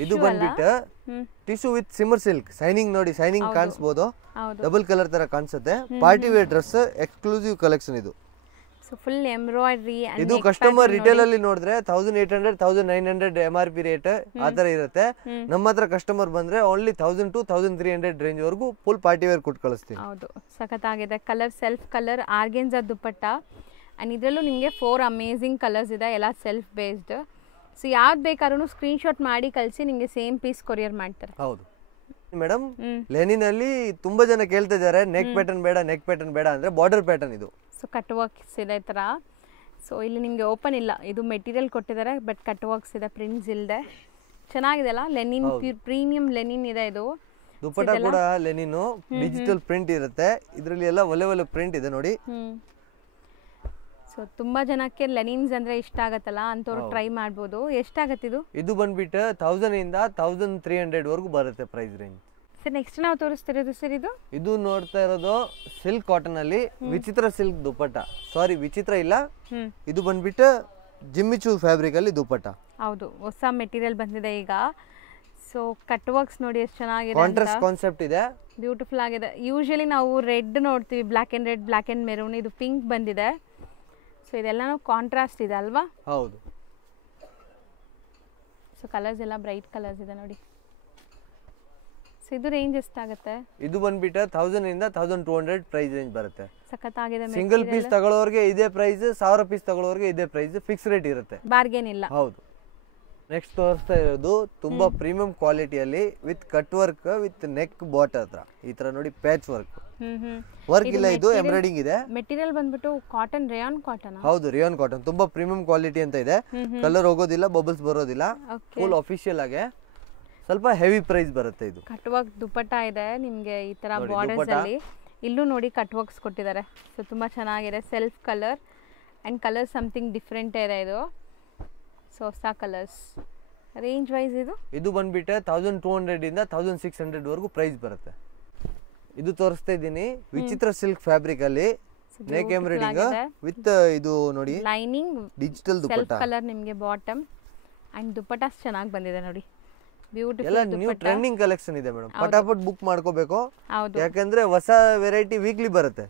ಇದು ಬಂದ್ಬಿಟ್ಟು tissue with shimmer silk. Shining ನೋಡಿ, ಶೈನಿಂಗ್ ಕಾಣಿಸ್ಬೋದು, ಡಬಲ್ ಕಲರ್ ತರ ಕಾಣಿಸುತ್ತೆ. Party wear dress exclusive collection ಇದು. So full embroidery. ಇದು ಕಸ್ಟಮರ್ ರಿಟೇಲ್ ಅಲ್ಲಿ ನೋಡಿದ್ರೆ 1800 1900 MRP ರೇಟ್ ಆ ತರ ಇರುತ್ತೆ. ನಮ್ಮ ಹತ್ರ ಕಸ್ಟಮರ್ ಬಂದ್ರೆ ಓನ್ಲಿ 1000 to 1300 ರೇಂಜ್ ವರೆಗೂ ಫುಲ್ ಪಾರ್ಟಿ ವೇರ್ ಕೊಟ್ಟು ಕಳಿಸ್ತೀವಿ. ಹೌದು, ಸಖತ್ತಾಗಿದೆ. Colour self colour organza dupatta. And ಇದರಲ್ಲೂ ನಿಮಗೆ 4 ಅಮೇಝಿಂಗ್ ಕಲರ್ಸ್ ಇದೆ, ಎಲ್ಲ ಸೆಲ್ಫ್ ಬೇಸ್ಡ್. ಸೊ ಯಾವ್ದು ಬೇಕಾದ್ರೂ ಸ್ಕ್ರೀನ್ಶಾಟ್ ಮಾಡಿ ಕಳಿಸಿ, ನಿಮಗೆ ಸೇಮ್ ಪೀಸ್ ಕೊರಿಯರ್ ಮಾಡ್ತಾರೆ. ಹೌದು ಮೇಡಮ್. ಲೆನಿನ್ ಅಲ್ಲಿ ತುಂಬಾ ಜನ ಕೇಳ್ತಾ ಇದ್ದಾರೆ ನೆಕ್ ಪ್ಯಾಟರ್ನ್ ಬೇಡ, ನೆಕ್ ಪ್ಯಾಟರ್ನ್ ಬೇಡ ಅಂದ್ರೆ ಬಾರ್ಡರ್ ಪ್ಯಾಟರ್ನ್ ಇದು. ಸೊ ಕಟ್ ವರ್ಕ್ಸ್ ಇದೆ ಈ ಥರ. ಸೊ ಇಲ್ಲಿ ನಿಮಗೆ ಓಪನ್ ಇಲ್ಲ, ಇದು ಮೆಟೀರಿಯಲ್ ಕೊಟ್ಟಿದ್ದಾರೆ, ಬಟ್ ಕಟ್ ವರ್ಕ್ಸ್ ಇದೆ, ಪ್ರಿಂಟ್ಸ್ ಇಲ್ಲದೆ. ಚೆನ್ನಾಗಿದೆ ಅಲ್ಲ, ಲೆನಿನ್ ಪ್ರೀಮಿಯಂ ಲೆನಿನ್ ಇದೆ ಇದು. ದುಪ್ಪಟ್ಟ ಕೂಡ ಲೆನಿನ್ ಡಿಜಿಟಲ್ ಪ್ರಿಂಟ್ ಇರುತ್ತೆ, ಇದರಲ್ಲಿ ಎಲ್ಲ ಒಳ್ಳೆ ಒಳ್ಳೆ ಪ್ರಿಂಟ್ ಇದೆ ನೋಡಿ. ಸೊ ತುಂಬಾ ಜನಕ್ಕೆ ಲೆನಿನ್ಸ್ ಅಂದ್ರೆ ಇಷ್ಟ ಆಗತ್ತಲ್ಲ, ಅಂತವ್ರು ಟ್ರೈ ಮಾಡ್ಬೋದು. ಎಷ್ಟಾಗತ್ತೆ ಇದು? ಇದು ಬಂದ್ಬಿಟ್ಟು 1000 ಇಂದ 1300 ವರೆಗೂ ಬರುತ್ತೆ ಪ್ರೈಸ್ ರೇಂಜ್. ಸರ್ ನೆಕ್ಸ್ಟ್ ನಾವು ತೋರಿಸ್ತಿರೋದು ಸರ್ ಇದು ನೋಡ್ತಾ ಇರೋದು ಸಿಲ್ಕ್ ಕಾಟನ್ ಅಲ್ಲಿ ವಿಚಿತ್ರ ಸಿಲ್ಕ್ ದುಪ್ಪಟ್ಟ. ಸಾರಿ, ವಿಚಿತ್ರ ಇಲ್ಲ, ಇದು ಬಂದ್ಬಿಟ್ಟು ಜಿಮ್ಮಿಚೂ ಫ್ಯಾಬ್ರಿಕ್ ಅಲ್ಲಿ ದುಪ್ಪಟ್ಟ. ಹೌದು, ಹೊಸ ಮೆಟೀರಿಯಲ್ ಬಂದಿದೆ ಈಗ. ಸೊ ಕಟ್ ವರ್ಕ್ಸ್ ನೋಡಿ ಎಷ್ಟು ಚೆನ್ನಾಗಿದೆ, ಕಾಂಟ್ರಾಸ್ಟ್ ಕಾನ್ಸೆಪ್ಟ್ ಇದೆ, ಬ್ಯೂಟಿಫುಲ್ ಆಗಿದೆ. ಯೂಶಲಿ ನಾವು ರೆಡ್ ನೋಡ್ತೀವಿ, black and red, black and maroon, ಇದು ಪಿಂಕ್ ಬಂದಿದೆ. ಸೊ ಇದೆಲ್ಲ ಕಾಂಟ್ರಾಸ್ಟ್ ಇದೆ ಅಲ್ವಾ? ಹೌದು. ಸೊ ಕಲರ್ಸ್ ಎಲ್ಲ ಬ್ರೈಟ್ ಕಲರ್ಸ್ ಇದೆ ನೋಡಿ. ಸೊ ಇದು ರೇಂಜ್ ಎಷ್ಟಾಗುತ್ತೆ? ಇದು ಬಂದ್ಬಿಟ್ಟು 1000 ಇಂದ 1200 ಪ್ರೈಸ್ ರೇಂಜ್ ಬರುತ್ತೆ. ಸಖತ್ತಾಗಿದೆ. ಸಿಂಗಲ್ ಪೀಸ್ ತಗೊಳ್ಳೋರ್ಗೆ ಇದೇ ಪ್ರೈಸ್, 1000 ಪೀಸ್ ತಗೊಳ್ಳೋರ್ಗೆ ಇದೇ ಪ್ರೈಸ್, ಫಿಕ್ಸ್ ರೇಟ್ ಇರುತ್ತೆ, ಬಾರ್ಗೇನ್ ಇಲ್ಲ. ಹೌದು. ನೆಕ್ಸ್ಟ್ ತೋರಿಸ್ತಾ ಇರೋದು ತುಂಬಾ ಪ್ರೀಮಿಯಂ ಕ್ವಾಲಿಟಿಯಲ್ಲಿ with cut work with neck boat ಹತ್ರ ಈ ತರ ನೋಡಿ, ಪ್ಯಾಚ್ ವರ್ಕ್. ವರ್ಕ್ ಇಲ್ಲ, ಇದು ಎಂಬ್ರಾಯ್ಡಿಂಗ್ ಇದೆ. ಮೆಟೀರಿಯಲ್ ಬಂದ್ಬಿಟ್ಟು ಕಾಟನ್, ರೇಯಾನ್ ಕಾಟನ್. ಹೌದು, ರೇಯಾನ್ ಕಾಟನ್. ತುಂಬಾ ಪ್ರೀಮಿಯಂ ಕ್ವಾಲಿಟಿ ಅಂತ ಇದೆ, ಕಲರ್ ಹೋಗೋದಿಲ್ಲ, ಬಬಲ್ಸ್ ಬರೋದಿಲ್ಲ, ಫುಲ್ ಅಫಿಷಿಯಲ್ ಆಗಿ. ಸ್ವಲ್ಪ ಹೆವಿ ಪ್ರೈಸ್ ಬರುತ್ತೆ ಇದು. ಕಟ್ ವರ್ಕ್ ದುಪ್ಪಟ್ಟ ಇದೆ ನಿಮಗೆ ಈ ತರ ಬಾರ್ಡರ್ಸ್ ಅಲ್ಲಿ. ಇಲ್ಲೂ ನೋಡಿ ಕಟ್ ವರ್ಕ್ಸ್ ಕೊಟ್ಟಿದ್ದಾರೆ. ಸೊ ತುಂಬಾ ಚೆನ್ನಾಗಿದೆ, self colour and colour something different ಇದೆ ಇದು. ಸೊ ಹೊಸ ಕಲರ್ಸ್. ರೇಂಜ್ ವೈಸ್ ಇದು ಬಂದ್ಬಿಟ್ಟು 1200 ಇಂದ 1600 ವರೆಗೂ ಪ್ರೈಸ್ ಬರುತ್ತೆ. ಇದು ತೋರಿಸ್ತಾ ಇದ್ದೀನಿ ವಿಚಿತ್ರ ಸಿಲ್ಕ್ ಫ್ಯಾಬ್ರಿಕ್ ಅಲ್ಲಿ, ನೆಕ್ ಎಂಬ್ರಾಯ್ಡಿಂಗ್ ವಿತ್ ಇದು ನೋಡಿ ಲೈನಿಂಗ್, ಡಿಜಿಟಲ್ ದುಪ್ಪಟ್ಟ. ಸೆಲ್ಫ್ ಕಲರ್ ನಿಮಗೆ ಬಾಟಮ್ ಅಂಡ್ ದುಪ್ಪಟ್ಟ ಚೆನ್ನಾಗಿ ಬಂದಿದೆ ನೋಡಿ, ಬ್ಯೂಟಿಫುಲ್. ಎಲ್ಲ ನ್ಯೂ ಟ್ರೆಂಡಿಂಗ್ ಕಲೆಕ್ಷನ್ ಇದೆ ಮೇಡಮ್, ಫಟಾಫಟ್ ಬುಕ್ ಮಾಡ್ಕೋಬೇಕು, ಯಾಕಂದ್ರೆ ಹೊಸ ವೆರೈಟಿ ವೀಕ್ಲಿ ಬರುತ್ತೆ.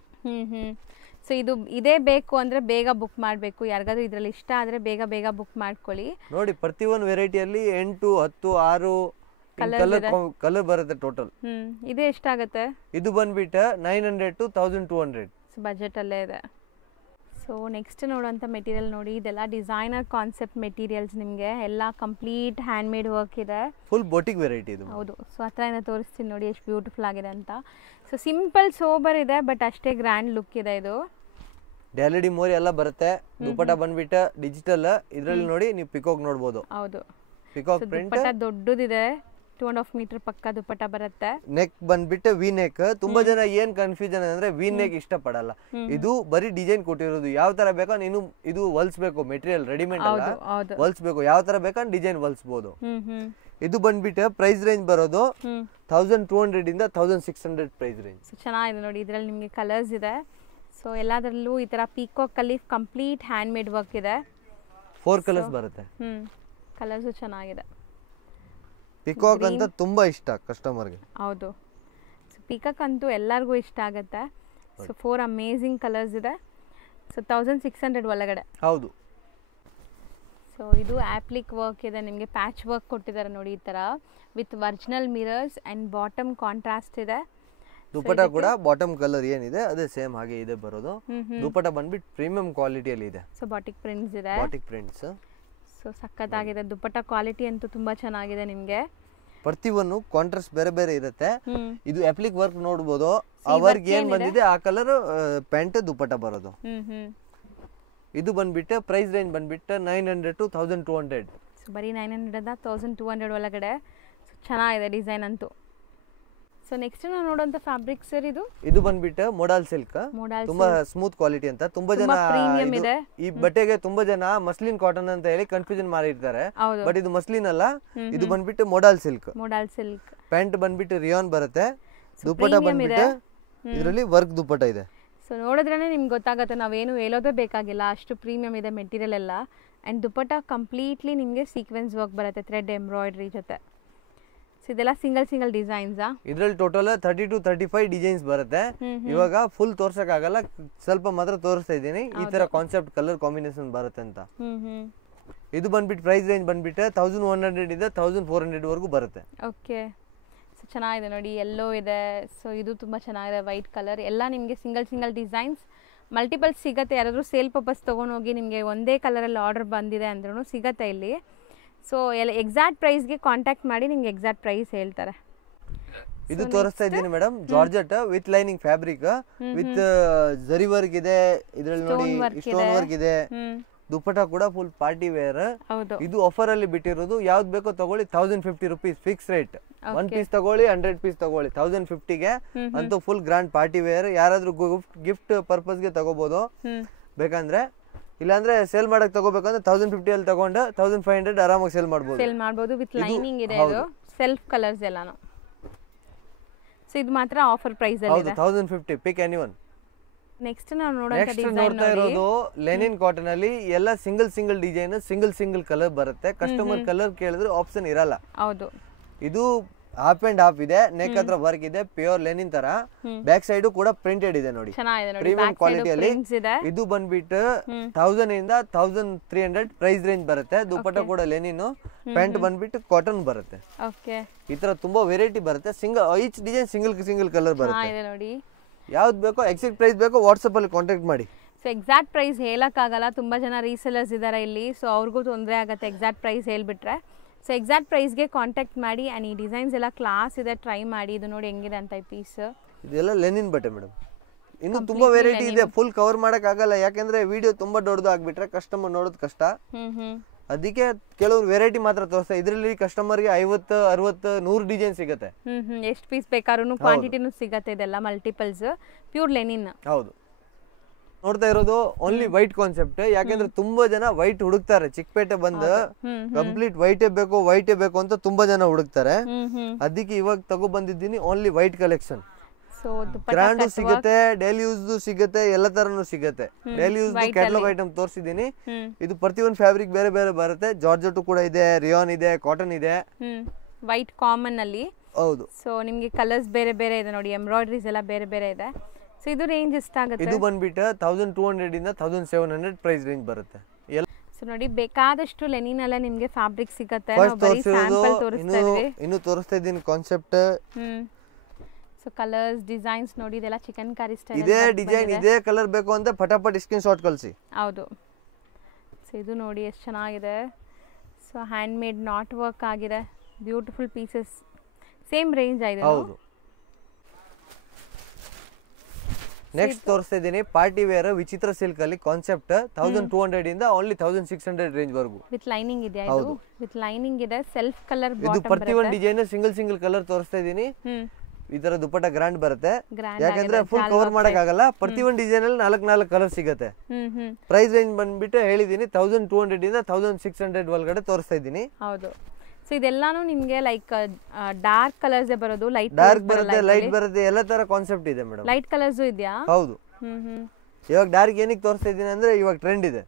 ಸೊ ಇದು ಇದೇ ಬೇಕು ಅಂದ್ರೆ ಬೇಗ ಬುಕ್ ಮಾಡಬೇಕು. ಯಾರಿಗಾದ್ರೂ ಇದ್ರಲ್ಲಿ ಇಷ್ಟ ಆದ್ರೆ ಬೇಗ ಬೇಗ ಬುಕ್ ಮಾಡ್ಕೊಳ್ಳಿ. ನೋಡಿ, ಪ್ರತಿಯೊಂದು ವೆರೈಟಿಯಲ್ಲಿ 8 10 6 ಕಲರ್ ಬರುತ್ತೆ ಟೋಟಲ್. ಇದು ಎಷ್ಟಾಗುತ್ತೆ? ಇದು ಬಂದ್ಬಿಟ್ಟು 900 to 1200 ಬಜೆಟ್ ಅಲ್ಲೇ ಇದೆ. ಸೊ ನೆಕ್ಸ್ಟ್ ನೋಡುವಂಥ ಮೆಟೀರಿಯಲ್ ನೋಡಿ, ಇದೆಲ್ಲ ಡಿಸೈನರ್ ಕಾನ್ಸೆಪ್ಟ್ ಮೆಟೀರಿಯಲ್ಸ್, ನಿಮಗೆ ಎಲ್ಲ ಕಂಪ್ಲೀಟ್ ಹ್ಯಾಂಡ್ ಮೇಡ್ ವರ್ಕ್ ಇದೆ, ಫುಲ್ ಬೋಟಿಕ್ ವೆರೈಟಿ ಇದು. ಹೌದು. ಸೊ ಹತ್ರದಿಂದ ತೋರಿಸ್ತೀನಿ ನೋಡಿ ಎಷ್ಟು ಬ್ಯೂಟಿಫುಲ್ ಆಗಿದೆ ಅಂತ. ಸೊ ಸಿಂಪಲ್ ಸೋಬರ್ ಇದೆ, ಬಟ್ ಅಷ್ಟೇ ಗ್ರ್ಯಾಂಡ್ ಲುಕ್ ಇದೆ ಇದು. ಡ್ಯಾಲಡಿ ಮೋರಿ ಎಲ್ಲ ಬರುತ್ತೆ. ದುಪ್ಪಟ್ಟ ಬಂದ್ಬಿಟ್ಟು ಡಿಜಿಟಲ್, ಇದರಲ್ಲಿ ನೋಡಿ ನೀವು ಪಿಕಾಕ್ ನೋಡಬಹುದು. ಹೌದು, ಪಿಕಾಕ್ ಪ್ರಿಂಟ್ ದೊಡ್ಡದಿದೆ, 2.5 ಮೀಟರ್ ಪಕ್ಕ ದುಪ್ಪಟ್ಟ ಬರುತ್ತೆ. ನೆಕ್ ಬಂದ್ಬಿಟ್ಟು ವಿ ನೆಕ್. ತುಂಬಾ ಜನ ಏನ್ ಕನ್ಫ್ಯೂಷನ್ ಅಂದ್ರೆ ವಿ ನೆಕ್ ಇಷ್ಟ ಪಡಲ್ಲ, ಇದು ಬರೀ ಡಿಸೈನ್ ಕೊಟ್ಟಿರೋದು. ಯಾವ ತರ ಬೇಕೋ ನೀನು ಇದು ಹೊಲ್ಸ್ಬೇಕು, ಮೆಟೀರಿಯಲ್ ರೆಡಿಮೇಡ್ ಅಲ್ಲ, ಹೊಲ್ಸ್ಬೇಕು, ಯಾವ ತರ ಬೇಕಂದ್ರೆ ಡಿಸೈನ್ ಹೊಲ್ಸ್ಬೋದು. ಇದು ಬಂದ್ಬಿಟ್ಟು ಪ್ರೈಸ್ ರೇಂಜ್ ಬರೋದು 1200 ಇಂದ 1600 ಪ್ರೈಸ್ ರೇಂಜ್. ಚೆನ್ನಾಗಿದೆ ನೋಡಿ, ಇದರಲ್ಲಿ ನಿಮಗೆ ಕಲರ್ಸ್ ಇದೆ. ಸೊ ಎಲ್ಲದರಲ್ಲೂ ಈ ತರ ಪೀಕಾಕ್ ಅಲ್ಲಿ ಕಂಪ್ಲೀಟ್ ಹ್ಯಾಂಡ್ ಮೇಡ್ ವರ್ಕ್ ಇದೆ. 4 ಕಲರ್ಸ್ ಬರುತ್ತೆ. ಕಲರ್ಸು ಚೆನ್ನಾಗಿದೆ. ಪಿಕಾಕ್ ಅಂತ ತುಂಬಾ ಇಷ್ಟ ಕಸ್ಟಮರ್ಗೆ. ಹೌದು, ಸೊ ಪಿಕಾಕ್ ಅಂತೂ ಎಲ್ಲರಿಗೂ ಇಷ್ಟ ಆಗುತ್ತೆ. ಸೊ 4 ಅಮೇಝಿಂಗ್ ಕಲರ್ಸ್ ಇದೆ. ಸೊ 1600 ಒಳಗಡೆ. ಹೌದು. ಸೊ ಇದು ಆಪ್ಲಿಕ್ ವರ್ಕ್ ಇದೆ, ನಿಮಗೆ ಪ್ಯಾಚ್ ವರ್ಕ್ ಕೊಟ್ಟಿದ್ದಾರೆ ನೋಡಿ ಈ ತರ, with original mirrors and bottom contrast ಇದೆ. ದುಪ್ಪಟ್ಟ ಕೂಡ ಬಾಟಮ್ ಕಲರ್ ಏನಿದೆ ಅದೇ ಸೇಮ್ ಹಾಗೆ ಇದೆ ಬರೋದು. ದುಪ್ಪಟ್ಟ ಬಂದ್ಬಿಟ್ಟು ಪ್ರೀಮಿಯಂ ಕ್ವಾಲಿಟಿಯಲ್ಲಿ ಇದೆ. ಸೊ ಬಾಟಿಕ್ ಪ್ರಿಂಟ್ಸ್ ಇದೆ. Batik prints. ಸೊ ಸಖತ್ತಾಗಿದೆ ದುಪ್ಪಟ್ಟ ಕ್ವಾಲಿಟಿ ಅಂತೂ ತುಂಬಾ ಚೆನ್ನಾಗಿದೆ ನಿಮಗೆ. ಪ್ರತಿಯೊಂದು ಕಾಂಟ್ರಾಸ್ಟ್ ಬೇರೆ ಬೇರೆ ಇರುತ್ತೆ. ಇದು ಅಪ್ಲಿಕ್ ವರ್ಕ್ ನೋಡಬಹುದು. ಆ ವರ್ಕ್ ಏನ್ ಬಂದಿದೆ ಆ ಕಲರ್ ಪ್ಯಾಂಟ್ ದುಪಟ್ಟ ಬರೋದು. ಇದು ಬಂದ್ಬಿಟ್ಟು ಪ್ರೈಸ್ ರೇಂಜ್ ಬಂದ್ಬಿಟ್ಟು 900 to 1200. ಸೊ ಬರೀ 900 1200 ಒಳಗಡೆ ಚೆನ್ನಾಗಿದೆ ಡಿಸೈನ್ ಅಂತೂ. ಸೊ ನೆಕ್ಸ್ಟ್ ನಾವು ನೋಡುವಂತ ಫ್ಯಾಬ್ರಿಕ್ ಸರ್ ಇದು ಬಂದ್ಬಿಟ್ಟು ಮೋಡಲ್ ಸಿಲ್ಕ್, ತುಂಬಾ ಸ್ಮೂತ್ ಕ್ವಾಲಿಟಿ ಅಂತ. ತುಂಬಾ ಜನ ಈ ಬಟ್ಟೆಗೆ ತುಂಬಾ ಜನ ಮಸ್ಲಿನ್ ಕಾಟನ್ ಅಂತ ಹೇಳಿ ಕನ್ಫ್ಯೂಷನ್ ಮಾಡಿರ್ತಾರೆ. ಬಟ್ ಇದು ಮಸ್ಲಿನ್ ಅಲ್ಲ, ಇದು ಬಂದ್ಬಿಟ್ಟು ಮೋಡಲ್ ಸಿಲ್ಕ್. ಪ್ಯಾಂಟ್ ಬಂದ್ಬಿಟ್ಟು ರಿಯಾನ್ ಬರುತ್ತೆ. ದುಪಟ್ಟ ಬಂದ್ಬಿಟ್ಟು ಇದರಲ್ಲಿ ವರ್ಕ್ ದುಪಟ್ಟ ಇದೆ. ಸೊ ನೋಡಿದ್ರೇ ನಿಮ್ಗೆ ಗೊತ್ತಾಗುತ್ತೆ, ನಾವೇನು ಹೇಳೋದೇ ಬೇಕಾಗಿಲ್ಲ, ಅಷ್ಟು ಪ್ರೀಮಿಯಂ ಇದೆ ಮೆಟೀರಿಯಲ್ ಎಲ್ಲ. ಆ್ಯಂಡ್ ದುಪಟ್ಟ ಕಂಪ್ಲೀಟ್ಲಿ ನಿಮಗೆ ಸೀಕ್ವೆನ್ಸ್ ವರ್ಕ್ ಬರುತ್ತೆ, ಥ್ರೆಡ್ ಎಂಬ್ರಾಯ್ಡ್ರಿ ಜೊತೆ. ಸೊ ಇದೆಲ್ಲ ಸಿಂಗಲ್ ಡಿಸೈನ್ಸಾ? ಇದರಲ್ಲಿ ಟೋಟಲ್ 30 to 35 ಡಿಸೈನ್ಸ್ ಬರುತ್ತೆ. ಇವಾಗ ಫುಲ್ ತೋರ್ಸಕ್ ಆಗಲ್ಲ, ಸ್ವಲ್ಪ ಮಾತ್ರ ತೋರಿಸ್ತಾ ಇದ್ದೀನಿ. ಈ ತರ ಕಾನ್ಸೆಪ್ಟ್ ಕಲರ್ ಕಾಂಬಿನೇಷನ್ ಬರುತ್ತೆ ಅಂತ. ಇದು ಬಂದ್ಬಿಟ್ಟು ಪ್ರೈಸ್ ರೇಂಜ್ ಬಂದ್ಬಿಟ್ಟು 1100 ಇಂದ 1400 ವರೆಗೂ ಬರುತ್ತೆ. ಓಕೆ, ಸೊ ಚೆನ್ನಾಗಿದೆ ನೋಡಿ, ಎಲ್ಲೋ ಇದೆ. ಸೊ ಇದು ತುಂಬ ಚೆನ್ನಾಗಿದೆ, ವೈಟ್ ಕಲರ್. ಎಲ್ಲ ನಿಮಗೆ ಸಿಂಗಲ್ ಡಿಸೈನ್ಸ್ ಮಲ್ಟಿಪಲ್ ಸಿಗುತ್ತೆ. ಯಾರಾದರೂ ಸೇಲ್ ಪರ್ಪಸ್ ತೊಗೊಂಡೋಗಿ ನಿಮಗೆ ಒಂದೇ ಕಲರಲ್ಲಿ ಆರ್ಡರ್ ಬಂದಿದೆ ಅಂದ್ರೂ ಸಿಗುತ್ತೆ ಇಲ್ಲಿ. ಸೊ ಎಲ್ಲ ಎಕ್ಸಾಕ್ಟ್ ಪ್ರೈಸ್ಗೆ ಕಾಂಟ್ಯಾಕ್ಟ್ ಮಾಡಿ ನಿಮ್ಗೆ ಎಕ್ಸಾಕ್ಟ್ ಪ್ರೈಸ್ ಹೇಳ್ತಾರೆ. ಇದು ತೋರಿಸ್ತಾ ಇದ್ದೀನಿ madam, georgette with lining fabric with ಜರಿ ವರ್ಕ್ ಇದೆ. ಇದರಲ್ಲಿ ನೋಡಿ ಸ್ಟೋನ್ ವರ್ಕ್ ಇದೆ. ದುಪಟ್ಟ ಕೂಡ ಫುಲ್ ಪಾರ್ಟಿ ವೇರ್. ಇದು ಆಫರ್ ಅಲ್ಲಿ ಬಿಟ್ಟಿರೋದು. ಯಾವ್ದು ಬೇಕೋ ತಗೊಳ್ಳಿ, 1050 rupees ಫಿಕ್ಸ್ ರೇಟ್. 1 ಪೀಸ್ ತಗೊಳ್ಳಿ, 100 ಪೀಸ್ ತಗೊಳ್ಳಿ, 1050ಗೆ ಅಂತೂ ಫುಲ್ ಗ್ರ್ಯಾಂಡ್ ಪಾರ್ಟಿ ವೇರ್. ಯಾರಾದ್ರೂ ಗಿಫ್ಟ್ ಪರ್ಪಸ್ ಗೆ ತಗೋಬಹುದು ಬೇಕಂದ್ರೆ. ಇಲ್ಲಾಂದ್ರೆ ಸೇಲ್ ಮಾಡಕ್ ತಗೋಬೇಕಂದ್ರೆ 1050 ಅಲ್ಲಿ ತಗೊಂಡು 1500 ಆರಾಮಾಗಿ ಸೇಲ್ ಮಾಡಬಹುದು. ವಿತ್ ಲೈನಿಂಗ್ ಇದೆ. ಇದು ಸೆಲ್ಫ್ ಕಲರ್ಸ್ ಎಲ್ಲಾನು. ಸೊ ಇದು ಮಾತ್ರ ಆಫರ್ ಪ್ರೈಸ್ ಅಲ್ಲಿ ಇದೆ, 1050. ಪಿಕ್ ಎನಿವನ್. ನೆಕ್ಸ್ಟ್ ನಾವು ನೋಡ್ತಾ ಇರೋದು ಲೆನಿನ್ ಕಾಟನ್ ಅಲ್ಲಿ ಎಲ್ಲ ಸಿಂಗಲ್ ಡಿಸೈನ್, ಸಿಂಗಲ್ ಕಲರ್ ಬರುತ್ತೆ. ಕಸ್ಟಮರ್ ಕಲರ್ ಕೇಳಿದ್ರೆ ಆಪ್ಷನ್ ಇರಲ್ಲ. ಹೌದು, ಇದು ಹಾಫ್ ಅಂಡ್ ಹಾಫ್ ಇದೆ. ನೆಕ್ ಹತ್ರ ವರ್ಕ್ ಇದೆ, ಪ್ಯೂರ್ ಲೆನಿನ್ ತರ. ಬ್ಯಾಕ್ ಸೈಡ್ ಕೂಡ ಪ್ರಿಂಟೆಡ್ ಇದೆ ನೋಡಿ, ಪ್ರೀಮಿಯಂ ಕ್ವಾಲಿಟಿಯಲ್ಲಿ. ಇದು ಬಂದ್ಬಿಟ್ಟು 1000 ಇಂದ 1300 ಪ್ರೈಸ್ ರೇಂಜ್ ಬರುತ್ತೆ. ದುಪಟ್ಟ ಕೂಡ ಲೆನಿನ್, ಪ್ಯಾಂಟ್ ಬಂದ್ಬಿಟ್ಟು ಕಾಟನ್ ಬರುತ್ತೆ. ಈ ತರ ತುಂಬಾ ವೆರೈಟಿ ಬರುತ್ತೆ. ಈಚ್ ಡಿಸೈನ್ ಸಿಂಗಲ್ ಕಲರ್ ಬರುತ್ತೆ. ಯಾವ್ದು ಬೇಕೋ ಎಕ್ಸಾಕ್ಟ್ ಪ್ರೈಸ್ ಬೇಕೋ ವಾಟ್ಸಪ್ ಅಲ್ಲಿ ಕಾಂಟ್ಯಾಕ್ಟ್ ಮಾಡಿ. ಸೊ ಎಕ್ಸಾಕ್ಟ್ ಪ್ರೈಸ್ ಹೇಳಕ್ಕಾಗಲ್ಲ, ತುಂಬಾ ಜನ ರೀಸೆಲರ್ಸ್ ಇದ್ದಾರೆ ಇಲ್ಲಿ. ಸೊ ಅವ್ರಿಗೂ ತೊಂದರೆ ಆಗುತ್ತೆ ಎಕ್ಸಾಕ್ಟ್ ಪ್ರೈಸ್ ಹೇಳ್ಬಿಟ್ರೆ. ಸೊ ಎಕ್ಸಾಕ್ಟ್ ಪ್ರೈಸ್ಗೆ ಕಾಂಟ್ಯಾಕ್ಟ್ ಮಾಡಿ. ಆ್ಯಂಡ್ ಈ ಡಿಸೈನ್ಸ್ ಎಲ್ಲ ಕ್ಲಾಸ್ ಇದೆ, ಟ್ರೈ ಮಾಡಿ. ಇದು ನೋಡಿ ಹೆಂಗಿದೆ ಅಂತ ಈ ಪೀಸ್. ಇದೆಲ್ಲ ಲೆನಿನ್ ಬಟ್ಟೆ ಮೇಡಮ್. ಇನ್ನು ತುಂಬಾ ವೆರೈಟಿ ಇದೆ, ಫುಲ್ ಕವರ್ ಮಾಡಕ್ ಆಗಲ್ಲ. ಯಾಕಂದ್ರೆ ವಿಡಿಯೋ ತುಂಬಾ ದೊಡ್ಡದು ಆಗ್ಬಿಟ್ರೆ ಕಸ್ಟಮರ್ ನೋಡೋದು ಕಷ್ಟ. ಅದಕ್ಕೆ ಕೆಲವರು ವೆರೈಟಿ ಮಾತ್ರ ತೋರಿಸ್ತಾ. ಇದರಲ್ಲಿ ಕಸ್ಟಮರ್ಗೆ 50, 60, 100 ಡಿಸೈನ್ ಸಿಗುತ್ತೆ. ಎಷ್ಟು ಪೀಸ್ ಬೇಕಾದ್ರೂ ಕ್ವಾಂಟಿಟಿನೂ ಸಿಗುತ್ತೆ. ಇದೆಲ್ಲ ಮಲ್ಟಿಪಲ್ಸ್, ಪ್ಯೂರ್ ಲೆನಿನ್. ಹೌದು, ನೋಡ್ತಾ ಇರೋದು ಓನ್ಲಿ ವೈಟ್ ಕಾನ್ಸೆಪ್ಟ್. ಯಾಕಂದ್ರೆ ತುಂಬಾ ಜನ ವೈಟ್ ಹುಡುಕ್ತಾರೆ. ಚಿಕ್ಕಪೇಟೆ ಬಂದು ಕಂಪ್ಲೀಟ್ ವೈಟೇ ಬೇಕು ಅಂತ ತುಂಬಾ ಜನ ಹುಡುಕ್ತಾರೆ. ಅದಕ್ಕೆ ಇವಾಗ ತಗೋ ಬಂದಿದ್ದೀನಿ ಓನ್ಲಿ ವೈಟ್ ಕಲೆಕ್ಷನ್. ಗ್ರ್ಯಾಂಡ್ ಸಿಗುತ್ತೆ, ಡೈಲಿ ಯೂಸ್ ಸಿಗುತ್ತೆ, ಎಲ್ಲ ತರನು ಸಿಗುತ್ತೆ. ಡೈಲಿ ಯೂಸ್ ಕ್ಯಾಟಲಾಗ್ ಐಟಮ್ ತೋರಿಸಿದೀನಿ. ಇದು ಪ್ರತಿಯೊಂದು ಫ್ಯಾಬ್ರಿಕ್ ಬೇರೆ ಬೇರೆ ಬರುತ್ತೆ. ಜಾರ್ಜೆಟ್ ಕೂಡ ಇದೆ, ರಿಯಾನ್ ಇದೆ, ಕಾಟನ್ ಇದೆ. ವೈಟ್ ಕಾಮನ್ ಅಲ್ಲಿ. ಹೌದು. ಸೊ ನಿಮ್ಗೆ ಕಲರ್ಸ್ ಬೇರೆ ಬೇರೆ ಇದೆ ನೋಡಿ, ಎಂಬ್ರಾಯ್ಡ್ರೀಸ್ ಎಲ್ಲ ಬೇರೆ ಬೇರೆ ಇದೆ. ಸೊ ಇದು ರೇಂಜ್ ಎಷ್ಟಾಗುತ್ತೆ? ಇದು ಬಂದ್ಬಿಟ್ಟು 1200 ಇಂದ 1700 ಪ್ರೈಸ್ ರೇಂಜ್ ಬರುತ್ತೆ. ಸೊ ನೋಡಿ, ಬೇಕಾದಷ್ಟು ಲೆನಿನ್ ಎಲ್ಲ ನಿಮ್ಗೆ ಫ್ಯಾಬ್ರಿಕ್ ಸಿಗುತ್ತೆ. ನಾವು ಬರೀ ಸ್ಯಾಂಪಲ್ ತೋರಿಸ್ತಾ ಇದ್ದೀವಿ. ಇನ್ನು ತೋರಿಸ್ತಾ ಇದ್ದೀನಿ ಕಾನ್ಸೆಪ್ಟ್. ಸೊ ಕಲರ್ಸ್, ಡಿಸೈನ್ಸ್ ನೋಡಿ, ಇದೆಲ್ಲ ಚಿಕನ್ ಕರಿ ಸ್ಟೈಲ್. ಇದೇ ಡಿಸೈನ್, ಇದೇ ಕಲರ್ ಬೇಕು ಅಂತ ಫಟಾಫಟ್ ಸ್ಕ್ರೀನ್ ಶಾಟ್ ಕಳಿಸಿ. ಹೌದು. ಸೊ ಇದು ನೋಡಿ ಎಷ್ಟು ಚೆನ್ನಾಗಿದೆ. So hand made not work ಆಗಿದೆ, ಬ್ಯೂಟಿಫುಲ್ ಪೀಸಸ್. ಸೇಮ್ ರೇಂಜ್ ಆಗಿದೆ. ಹೌದು. ನೆಕ್ಸ್ಟ್ ತೋರಿಸ್ತಾ ಇದ್ದೀನಿ ಪಾರ್ಟಿ ವೇರ್ ವಿಚಿತ್ರ ಸಿಲ್ಕ್ ಅಲ್ಲಿ ಕಾನ್ಸೆಪ್ಟ್. 1200 ಇಂದ ಓನ್ಲಿ 1600 ರೇಂಜ್ ವರೆಗೂ. ವಿತ್ ಲೈನಿಂಗ್ ಇದೆ. ಇದು ವಿತ್ ಲೈನಿಂಗ್ ಇದೆ, ಸೆಲ್ಫ್ ಕಲರ್ ಬಾಟಮ್ ಬರುತ್ತೆ. ಇದು ಪ್ರತಿಯೊಂದು ಡಿಸೈನ್ ಸಿಂಗಲ್ ಕಲರ್ ತೋರಿಸ್ತಾ ಇದ್ದೀನಿ. ಈ ತರ ದುಪಟ್ಟ ಗ್ರ್ಯಾಂಡ್ ಬರುತ್ತೆ. ಯಾಕಂದ್ರೆ ಫುಲ್ ಕವರ್ ಮಾಡಕ್ ಆಗಲ್ಲ. ಪ್ರತಿಯೊಂದು ಡಿಸೈನ್ ಅಲ್ಲಿ 4 ಕಲರ್ ಸಿಗುತ್ತೆ. ಪ್ರೈಸ್ ರೇಂಜ್ ಬಂದ್ಬಿಟ್ಟು ಹೇಳಿದೀನಿ 1200 ಇಂದ 1600 ಒಳಗಡೆ ತೋರಿಸ್ತಾ ಇದ್ದೀನಿ. ಹೌದು. ಸೊ ಇದೆಲ್ಲಾನು ನಿಮ್ಗೆ ಲೈಕ್ ಡಾರ್ಕ್ ಕಲರ್ಸ್ ಬರೋದು, ಲೈಟ್ ಬರುತ್ತೆ, ಲೈಟ್ ಬರುತ್ತೆ, ಎಲ್ಲ ತರ ಕಾನ್ಸೆಪ್ಟ್ ಇದೆ ಮೇಡಮ್. ಲೈಟ್ ಕಲರ್ಸ್ ಇದೆಯಾ? ಹೌದು. ಇವಾಗ ಡಾರ್ಕ್ ಏನಕ್ಕೆ ತೋರಿಸ್ತಾ ಇದ್ದೀನಿ ಅಂದ್ರೆ ಇವಾಗ ಟ್ರೆಂಡ್ ಇದೆ.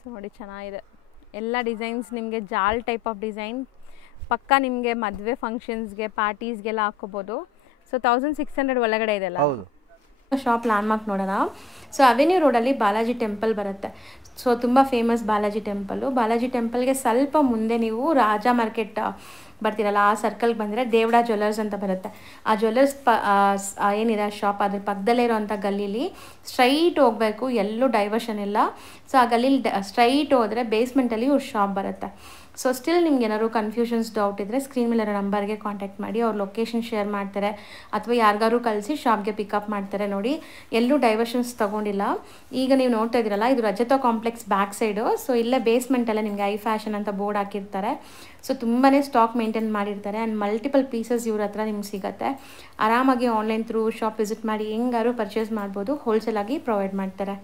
ಸೊ ನೋಡಿ ಚೆನ್ನಾಗಿದೆ. ಎಲ್ಲ ಡಿಸೈನ್ಸ್ ನಿಮ್ಗೆ ಜಾಲ್ ಟೈಪ್ ಆಫ್ ಡಿಸೈನ್. ಪಕ್ಕ ನಿಮಗೆ ಮದುವೆ ಫಂಕ್ಷನ್ಸ್ಗೆ, ಪಾರ್ಟೀಸ್ಗೆಲ್ಲ ಹಾಕೋಬಹುದು. ಸೊ 1600 ಒಳಗಡೆ ಇದೆಲ್ಲ. ಹೌದು. ಶಾಪ್ ಲ್ಯಾಂಡ್ಮಾರ್ಕ್ ನೋಡೋಣ. ಸೊ ಅವೆನ್ಯೂ ರೋಡಲ್ಲಿ ಬಾಲಾಜಿ ಟೆಂಪಲ್ ಬರುತ್ತೆ. ಸೊ ತುಂಬ ಫೇಮಸ್ ಬಾಲಾಜಿ ಟೆಂಪಲ್ಲು. ಬಾಲಾಜಿ ಟೆಂಪಲ್ಗೆ ಸ್ವಲ್ಪ ಮುಂದೆ ನೀವು ರಾಜಾ ಮಾರ್ಕೆಟ್ ಬರ್ತೀರಲ್ಲ, ಆ ಸರ್ಕಲ್ಗೆ ಬಂದರೆ ದೇವಡ ಜ್ಯುವೆಲ್ಲರ್ಸ್ ಅಂತ ಬರುತ್ತೆ. ಆ ಜ್ಯುವೆಲ್ಲರ್ಸ್ ಏನಿದೆ ಶಾಪ್, ಅದ್ರ ಪಕ್ಕದಲ್ಲೇ ಇರೋವಂಥ ಗಲ್ಲೀಲಿ ಸ್ಟ್ರೈಟ್ ಹೋಗಬೇಕು, ಎಲ್ಲೂ ಡೈವರ್ಷನ್ ಇಲ್ಲ. ಸೊ ಆ ಗಲ್ಲೀಲಿ ಸ್ಟ್ರೈಟ್ ಹೋದರೆ ಬೇಸ್ಮೆಂಟಲ್ಲಿ ಶಾಪ್ ಬರುತ್ತೆ. ಸೊ ಸ್ಟಿಲ್ ನಿಮ್ಗೆ ಏನಾದ್ರು ಕನ್ಫ್ಯೂಷನ್ಸ್ ಡೌಟ್ ಇದ್ದರೆ ಸ್ಕ್ರೀನ್ ಮೇಲೆ ನಂಬರ್ಗೆ ಕಾಂಟ್ಯಾಕ್ಟ್ ಮಾಡಿ, ಅವ್ರ ಲೊಕೇಶನ್ ಶೇರ್ ಮಾಡ್ತಾರೆ ಅಥವಾ ಯಾರಿಗಾರು ಕಳಿಸಿ ಶಾಪ್ಗೆ ಪಿಕಪ್ ಮಾಡ್ತಾರೆ. ನೋಡಿ ಎಲ್ಲೂ ಡೈವರ್ಷನ್ಸ್ ತೊಗೊಂಡಿಲ್ಲ. ಈಗ ನೀವು ನೋಡ್ತಾ ಇದ್ದೀರಲ್ಲ, ಇದು ರಜತ ಕಾಂಪ್ಲೆಕ್ಸ್ ಬ್ಯಾಕ್ ಸೈಡು. ಸೊ ಇಲ್ಲೇ ಬೇಸ್ಮೆಂಟಲ್ಲೇ ನಿಮಗೆ ಐ ಫ್ಯಾಷನ್ ಅಂತ ಬೋರ್ಡ್ ಹಾಕಿರ್ತಾರೆ. ಸೊ ತುಂಬಾ ಸ್ಟಾಕ್ ಮೇಂಟೈನ್ ಮಾಡಿರ್ತಾರೆ ಆ್ಯಂಡ್ ಮಲ್ಟಿಪಲ್ ಪೀಸಸ್ ಇವ್ರ ಹತ್ರ ನಿಮ್ಗೆ ಸಿಗುತ್ತೆ. ಆರಾಮಾಗಿ ಆನ್ಲೈನ್ ಥ್ರೂ ಶಾಪ್ ವಿಸಿಟ್ ಮಾಡಿ ಹೆಂಗಾರು ಪರ್ಚೇಸ್ ಮಾಡ್ಬೋದು, ಹೋಲ್ಸೇಲಾಗಿ ಪ್ರೊವೈಡ್ ಮಾಡ್ತಾರೆ.